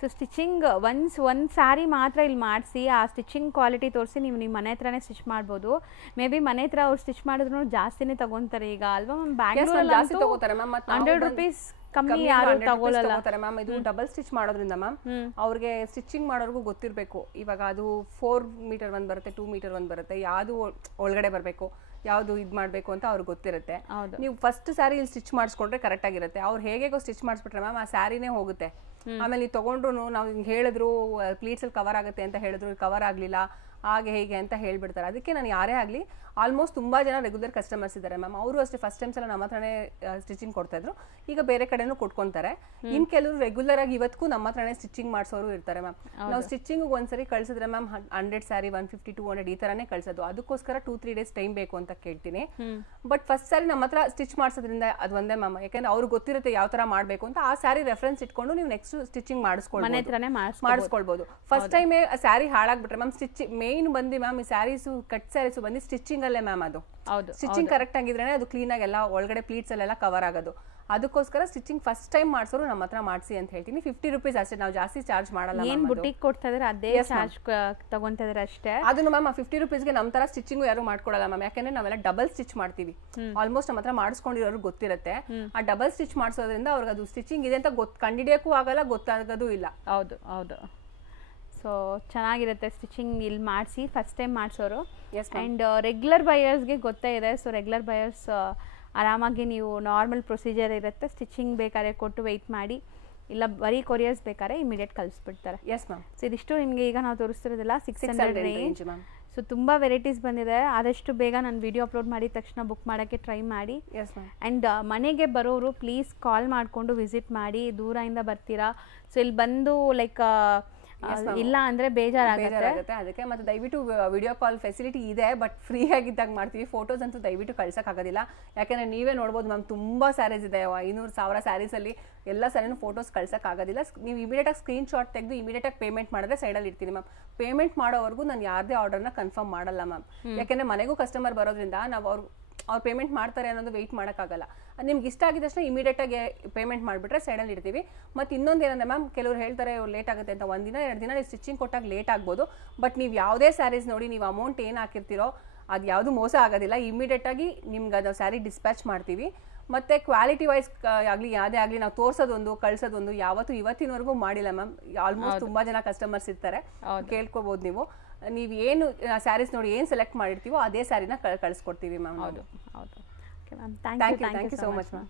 ಸೊ ಸ್ಟಿಚಿಂಗ್ ಒಂದು ಸ್ಯಾರಿ ಮಾತ್ರ ಇಲ್ಲಿ ಮಾಡಿಸಿ ಆ ಸ್ಟಿಚಿಂಗ್ ಕ್ವಾಲಿಟಿ ತೋರಿಸಿ ನೀವು ನಿಮ್ಮ ಮನೆ ಹತ್ರನೇ ಸ್ಟಿಚ್ ಮಾಡ್ಬೋದು. ಮೇ ಬಿ ಮನೆ ಹತ್ರ ಅವ್ರು ಸ್ಟಿಚ್ ಮಾಡಿದ್ರು ಜಾಸ್ತಿನೇ ತಗೊಂತಾರೆ ಈಗ ಅಲ್ವಾ ಮ್ಯಾಮ್? ಬ್ಯಾಂಗ್ಳೂರಲ್ಲಿ ಜಾಸ್ತಿ ತಗೋತಾರೆ ಮ್ಯಾಮ್. 100 ರೂಪೀಸ್ ಕಮ್ಮಿ ಯಾರು ತಗೊಳ್ಳಲ್ಲ ಮ್ಯಾಮ್. ಇದು ಡಬಲ್ ಸ್ಟಿಚ್ ಮಾಡೋದ್ರಿಂದ ಮ್ಯಾಮ್ ಅವ್ರಿಗೆ ಸ್ಟಿಚಿಂಗ್ ಮಾಡೋರ್ಗೂ ಗೊತ್ತಿರಬೇಕು. ಇವಾಗ ಅದು 4 ಮೀಟರ್ ಒಂದು ಬರುತ್ತೆ, 2 ಮೀಟರ್ ಒಂದು ಬರುತ್ತೆ, ಯಾವುದು ಒಳಗಡೆ ಬರಬೇಕು, ಯಾವುದು ಇದು ಮಾಡಬೇಕು ಅಂತ ಅವ್ರಿಗೆ ಗೊತ್ತಿರುತ್ತೆ. ನೀವು ಫಸ್ಟ್ ಸ್ಯಾರಿ ಇಲ್ಲಿ ಸ್ಟಿಚ್ ಮಾಡಿಸ್ಕೊಂಡ್ರೆ ಕರೆಕ್ಟ್ ಆಗಿರುತ್ತೆ. ಅವ್ರು ಹೇಗೋ ಸ್ಟಿಚ್ ಮಾಡಿಸ್ಬಿಟ್ರೆ ಮ್ಯಾಮ್ ಆ ಸ್ಯಾರಿನೇ ಹೋಗುತ್ತೆ. ಆಮೇಲೆ ನೀವು ತೊಗೊಂಡ್ರು ನಾವು ಹಿಂಗೆ ಹೇಳಿದ್ರು ಪ್ಲೀಟ್ಸಲ್ಲಿ ಕವರ್ ಆಗುತ್ತೆ ಅಂತ ಹೇಳಿದ್ರು, ಕವರ್ ಆಗಲಿಲ್ಲ, ಹಾಗೆ ಹೇಗೆ ಅಂತ ಹೇಳ್ಬಿಡ್ತಾರೆ. ಅದಕ್ಕೆ ನಾನು ಯಾರೇ ಆಗಲಿ ಆಲ್ಮೋಸ್ಟ್ ತುಂಬ ಜನ ರೆಗ್ಯುಲರ್ ಕಸ್ಟಮರ್ಸ್ ಇದ್ದಾರೆ ಮ್ಯಾಮ್. ಅವರು ಅಷ್ಟೇ ಫಸ್ಟ್ ಟೈಮ್ಸ್ ಎಲ್ಲ ನಮ್ಮ ಹತ್ರನೇ ಸ್ಟಿಚಿಂಗ್ ಕೊಡ್ತಾಯಿದ್ರು, ಈಗ ಬೇರೆ ಕಡೆನೂ ಕೊಟ್ಕೊತಾರೆ. ಇನ್ನು ಕೆಲವರು ರೆಗ್ಯುಲರ್ ಆಗಿ ಇವತ್ತಿಗೂ ನಮ್ಮ ಹತ್ರನೇ ಸ್ಟಿಚಿಂಗ್ ಮಾಡಿಸೋರು ಇರ್ತಾರೆ ಮ್ಯಾಮ್. ನಾವು ಸ್ಟಿಚಿಂಗ್ ಒಂದ್ಸರಿ ಕಳಿಸಿದ್ರೆ ಮ್ಯಾಮ್ 100 ಸ್ಯಾರಿ 150-200 ಈ ಥರನೇ ಕಳಿಸೋದು. ಅದಕ್ಕೋಸ್ಕರ 2-3 ಡೇಸ್ ಟೈಮ್ ಬೇಕು ಅಂತ ಕೇಳ್ತೀನಿ. ಬಟ್ ಫಸ್ಟ್ ಸ್ಯಾರಿ ನಮ್ಮ ಹತ್ರ ಸ್ಟಿಚ್ ಮಾಡಿಸೋದ್ರಿಂದ ಅದು ಒಂದೇ ಮ್ಯಾಮ್. ಯಾಕಂದ್ರೆ ಅವ್ರಿಗೆ ಗೊತ್ತಿರುತ್ತೆ ಯಾವ ಥರ ಮಾಡಬೇಕು ಅಂತ. ಆ ಸ್ಯಾರಿ ರೆಫರೆನ್ಸ್ ಇಟ್ಕೊಂಡು ನೀವು ನೆಕ್ಸ್ಟ್ ಸ್ಟಿಚಿಂಗ್ ಮಾಡಿಸ್ಕೊಳ್ಬೋದು. ಫಸ್ಟ್ ಟೈಮೇ ಸ್ಯಾರಿ ಹಾಳಾಗ್ಬಿಟ್ರೆ ಮ್ಯಾಮ್ ಮೇನ್ ಬಂದು ಮ್ಯಾಮ್ ಈ ಸ್ಯಾರೀಸು ಕಟ್ ಸ್ಯಾರೀಸು ಬಂದು ಸ್ಟಿಚಿಂಗ್ ಅಲ್ಲೇ ಮ್ಯಾಮ್. ಅದು ಸ್ಟಿಚಿಂಗ್ ಕರೆಕ್ಟ್ ಆಗಿದ್ರೆ ಅದು ಕ್ಲೀನ್ ಆಗಿ ಎಲ್ಲ ಒಳಗಡೆ ಪ್ಲೀಟ್ಸ್ ಅಲ್ಲೆಲ್ಲ ಕವರ್ ಆಗೋದು. ಅದಕ್ಕೋಸ್ಕರ ಸ್ಟಿಚಿಂಗ್ ಫಸ್ಟ್ ಟೈಮ್ ಮಾಡಿಸೋರು ನಮ್ಮ ಹತ್ರ ಮಾಡಿಸಿ ಅಂತ ಹೇಳ್ತೀನಿ. 50 ರೂಪೀಸ್ ಅಷ್ಟೇ, ನಾವು ಜಾಸ್ತಿ ಚಾರ್ಜ್ ಮಾಡಲ್ಲ. ಏನ್ ಬುಟಿಕ್ ಕೊಡ್ತಾ ಇದ್ರೆ ಅದೇ ಚಾರ್ಜ್ ತಗೊಂತಾ ಇದ್ರೆ ಅಷ್ಟೇ. ಅದನ್ನು ಮ್ಯಾಮ್ 50 ರೂಪೀಸ್ಗೆ ನಮ್ಮ ತರ ಸ್ಟಿಚಿಂಗ್ ಯಾರು ಮಾಡ್ಕೊಡಲ್ಲ ಮ್ಯಾಮ್. ಯಾಕಂದ್ರೆ ನಾವೆಲ್ಲ ಡಬಲ್ ಸ್ಟಿಚ್ ಮಾಡ್ತೀವಿ. ಆಲ್ಮೋಸ್ಟ್ ನಮ್ಮ ಹತ್ರ ಮಾಡಿಸ್ಕೊಂಡಿರೋರು ಗೊತ್ತಿರುತ್ತೆ. ಆ ಡಬಲ್ ಸ್ಟಿಚ್ ಮಾಡಿಸೋದ್ರಿಂದ ಅವ್ರಿಗೆ ಅದು ಸ್ಟಿಚಿಂಗ್ ಇದೆ ಅಂತ ಕಂಡಿಡಿಯೋಕ್ಕೂ ಆಗಲ್ಲ, ಗೊತ್ತಾಗೋದು ಇಲ್ಲ. ಹೌದು. ಸೊ ಚೆನ್ನಾಗಿರುತ್ತೆ ಸ್ಟಿಚಿಂಗ್ ಇಲ್ಲಿ ಮಾಡಿಸಿ ಫಸ್ಟ್ ಟೈಮ್ ಮಾಡಿಸೋರು. ಆ್ಯಂಡ್ ರೆಗ್ಯುಲರ್ ಬಯರ್ಸ್ಗೆ ಗೊತ್ತೇ ಇದೆ. ಸೊ ರೆಗ್ಯುಲರ್ ಬಯರ್ಸ್ ಆರಾಮಾಗಿ ನೀವು ನಾರ್ಮಲ್ ಪ್ರೊಸೀಜರ್ ಇರುತ್ತೆ, ಸ್ಟಿಚಿಂಗ್ ಬೇಕಾದ್ರೆ ಕೊಟ್ಟು ವೆಯ್ಟ್ ಮಾಡಿ, ಇಲ್ಲ ಬರೀ ಕೊರಿಯರ್ಸ್ ಬೇಕಾದ್ರೆ ಇಮಿಡಿಯೇಟ್ ಕಳಿಸ್ಬಿಡ್ತಾರೆ. Yes ma'am. ಸೊ ಇದಿಷ್ಟು ನಿಮಗೆ ಈಗ ನಾವು ತೋರಿಸ್ತಿರೋದಿಲ್ಲ 600 ರೇಂಜ್ ಮ್ಯಾಮ್. ಸೊ ತುಂಬ ವೆರೈಟೀಸ್ ಬಂದಿದೆ. ಆದಷ್ಟು ಬೇಗ ನಾನು ವಿಡಿಯೋ ಅಪ್ಲೋಡ್ ಮಾಡಿದ ತಕ್ಷಣ ಬುಕ್ ಮಾಡೋಕ್ಕೆ ಟ್ರೈ ಮಾಡಿ. ಆ್ಯಂಡ್ ಮನೆಗೆ ಬರೋರು ಪ್ಲೀಸ್ ಕಾಲ್ ಮಾಡಿಕೊಂಡು ವಿಸಿಟ್ ಮಾಡಿ. ದೂರದಿಂದ ಬರ್ತೀರಾ, ಸೊ ಇಲ್ಲಿ ಬಂದು ಲೈಕ್ ಇಲ್ಲ ಅಂದ್ರೆ ಬೇಜಾರಾಗುತ್ತೆ. ಅದಕ್ಕೆ ಮತ್ತೆ ದಯವಿಟ್ಟು ವಿಡಿಯೋ ಕಾಲ್ ಫೆಸಿಲಿಟಿ ಇದೆ, ಬಟ್ ಫ್ರೀ ಆಗಿದ್ದಾಗ ಮಾಡ್ತೀವಿ. ಫೋಟೋಸ್ ಅಂತೂ ದಯವಿಟ್ಟು ಕಳ್ಸೋಕ್ಕಾಗೋದಿಲ್ಲ. ಯಾಕಂದ್ರೆ ನೀವೇ ನೋಡ್ಬೋದು ಮ್ಯಾಮ್, ತುಂಬಾ ಸ್ಯಾರೀಸ್ ಇದೆ, 500,000 ಸ್ಯಾರೀಸ್ ಅಲ್ಲಿ ಎಲ್ಲ ಸ್ಯಾರಿನೂ ಫೋಟೋಸ್ ಕಳ್ಸೋಕ್ಕಾಗೋದಿಲ್ಲ. ನೀವು ಇಮಿಡಿಯೇಟ್ ಆಗಿ ಸ್ಕ್ರೀನ್ ಶಾಟ್ ತೆಗೆದು ಇಮಿಡಿಯೇಟ್ ಆಗಿ ಪೇಮೆಂಟ್ ಮಾಡಿದ್ರೆ ಸೈಡಲ್ಲಿ ಇರ್ತೀನಿ ಮ್ಯಾಮ್. ಪೇಮೆಂಟ್ ಮಾಡೋವರೆಗೂ ನಾನು ಯಾರದೇ ಆರ್ಡರ್ನ ಕನ್ಫರ್ಮ್ ಮಾಡಲ್ಲ ಮ್ಯಾಮ್. ಯಾಕಂದ್ರೆ ಮನೆಗೂ ಕಸ್ಟಮರ್ ಬರೋದ್ರಿಂದ ನಾವು ಅವ್ರು ಪೇಮೆಂಟ್ ಮಾಡ್ತಾರೆ ಅನ್ನೋದು ವೆಯ್ಟ್ ಮಾಡೋಕ್ಕಾಗಲ್ಲ. ನಿಮ್ಗೆ ಇಷ್ಟ ಆಗಿದಷ್ಟು ಇಮಿಡಿಯೇಟ್ ಆಗಿ ಪೇಮೆಂಟ್ ಮಾಡಿಬಿಟ್ರೆ ಸೈಡಲ್ಲಿ ಇಡ್ತೀವಿ. ಮತ್ತು ಇನ್ನೊಂದು ಏನಂದ್ರೆ ಮ್ಯಾಮ್, ಕೆಲವರು ಹೇಳ್ತಾರೆ ಲೇಟ್ ಆಗುತ್ತೆ ಅಂತ. 1 ದಿನ 2 ದಿನ ನೀವು ಸ್ಟಿಚಿಂಗ್ ಕೊಟ್ಟಾಗ ಲೇಟ್ ಆಗ್ಬೋದು. ಬಟ್ ನೀವು ಯಾವುದೇ ಸ್ಯಾರೀಸ್ ನೋಡಿ, ನೀವು ಅಮೌಂಟ್ ಏನು ಹಾಕಿರ್ತೀರೋ ಅದು ಯಾವುದು ಮೋಸ ಆಗೋದಿಲ್ಲ. ಇಮಿಡಿಯೇಟ್ ಆಗಿ ನಿಮ್ಗೆ ಅದು ಸ್ಯಾರಿ ಡಿಸ್ಪ್ಯಾಚ್ ಮಾಡ್ತೀವಿ. ಮತ್ತು ಕ್ವಾಲಿಟಿ ವೈಸ್ ಆಗಲಿ ಯಾವುದೇ ಆಗಲಿ ನಾವು ತೋರಿಸೋದೊಂದು ಕಳ್ಸೋದೊಂದು ಯಾವತ್ತೂ ಇವತ್ತಿನವರೆಗೂ ಮಾಡಿಲ್ಲ ಮ್ಯಾಮ್. ಆಲ್ಮೋಸ್ಟ್ ತುಂಬ ಜನ ಕಸ್ಟಮರ್ಸ್ ಇರ್ತಾರೆ, ಕೇಳ್ಕೊಬೋದು ನೀವು. ನೀವು ಏನು ಸ್ಯಾರೀಸ್ ನೋಡಿ ಏನು ಸೆಲೆಕ್ಟ್ ಮಾಡಿರ್ತೀವೋ ಅದೇ ಸ್ಯಾರಿನ ಕಳಿಸ್ಕೊಡ್ತೀವಿ ಮ್ಯಾಮ್. ಹೌದು. Okay ma'am, thank you so much ma'am.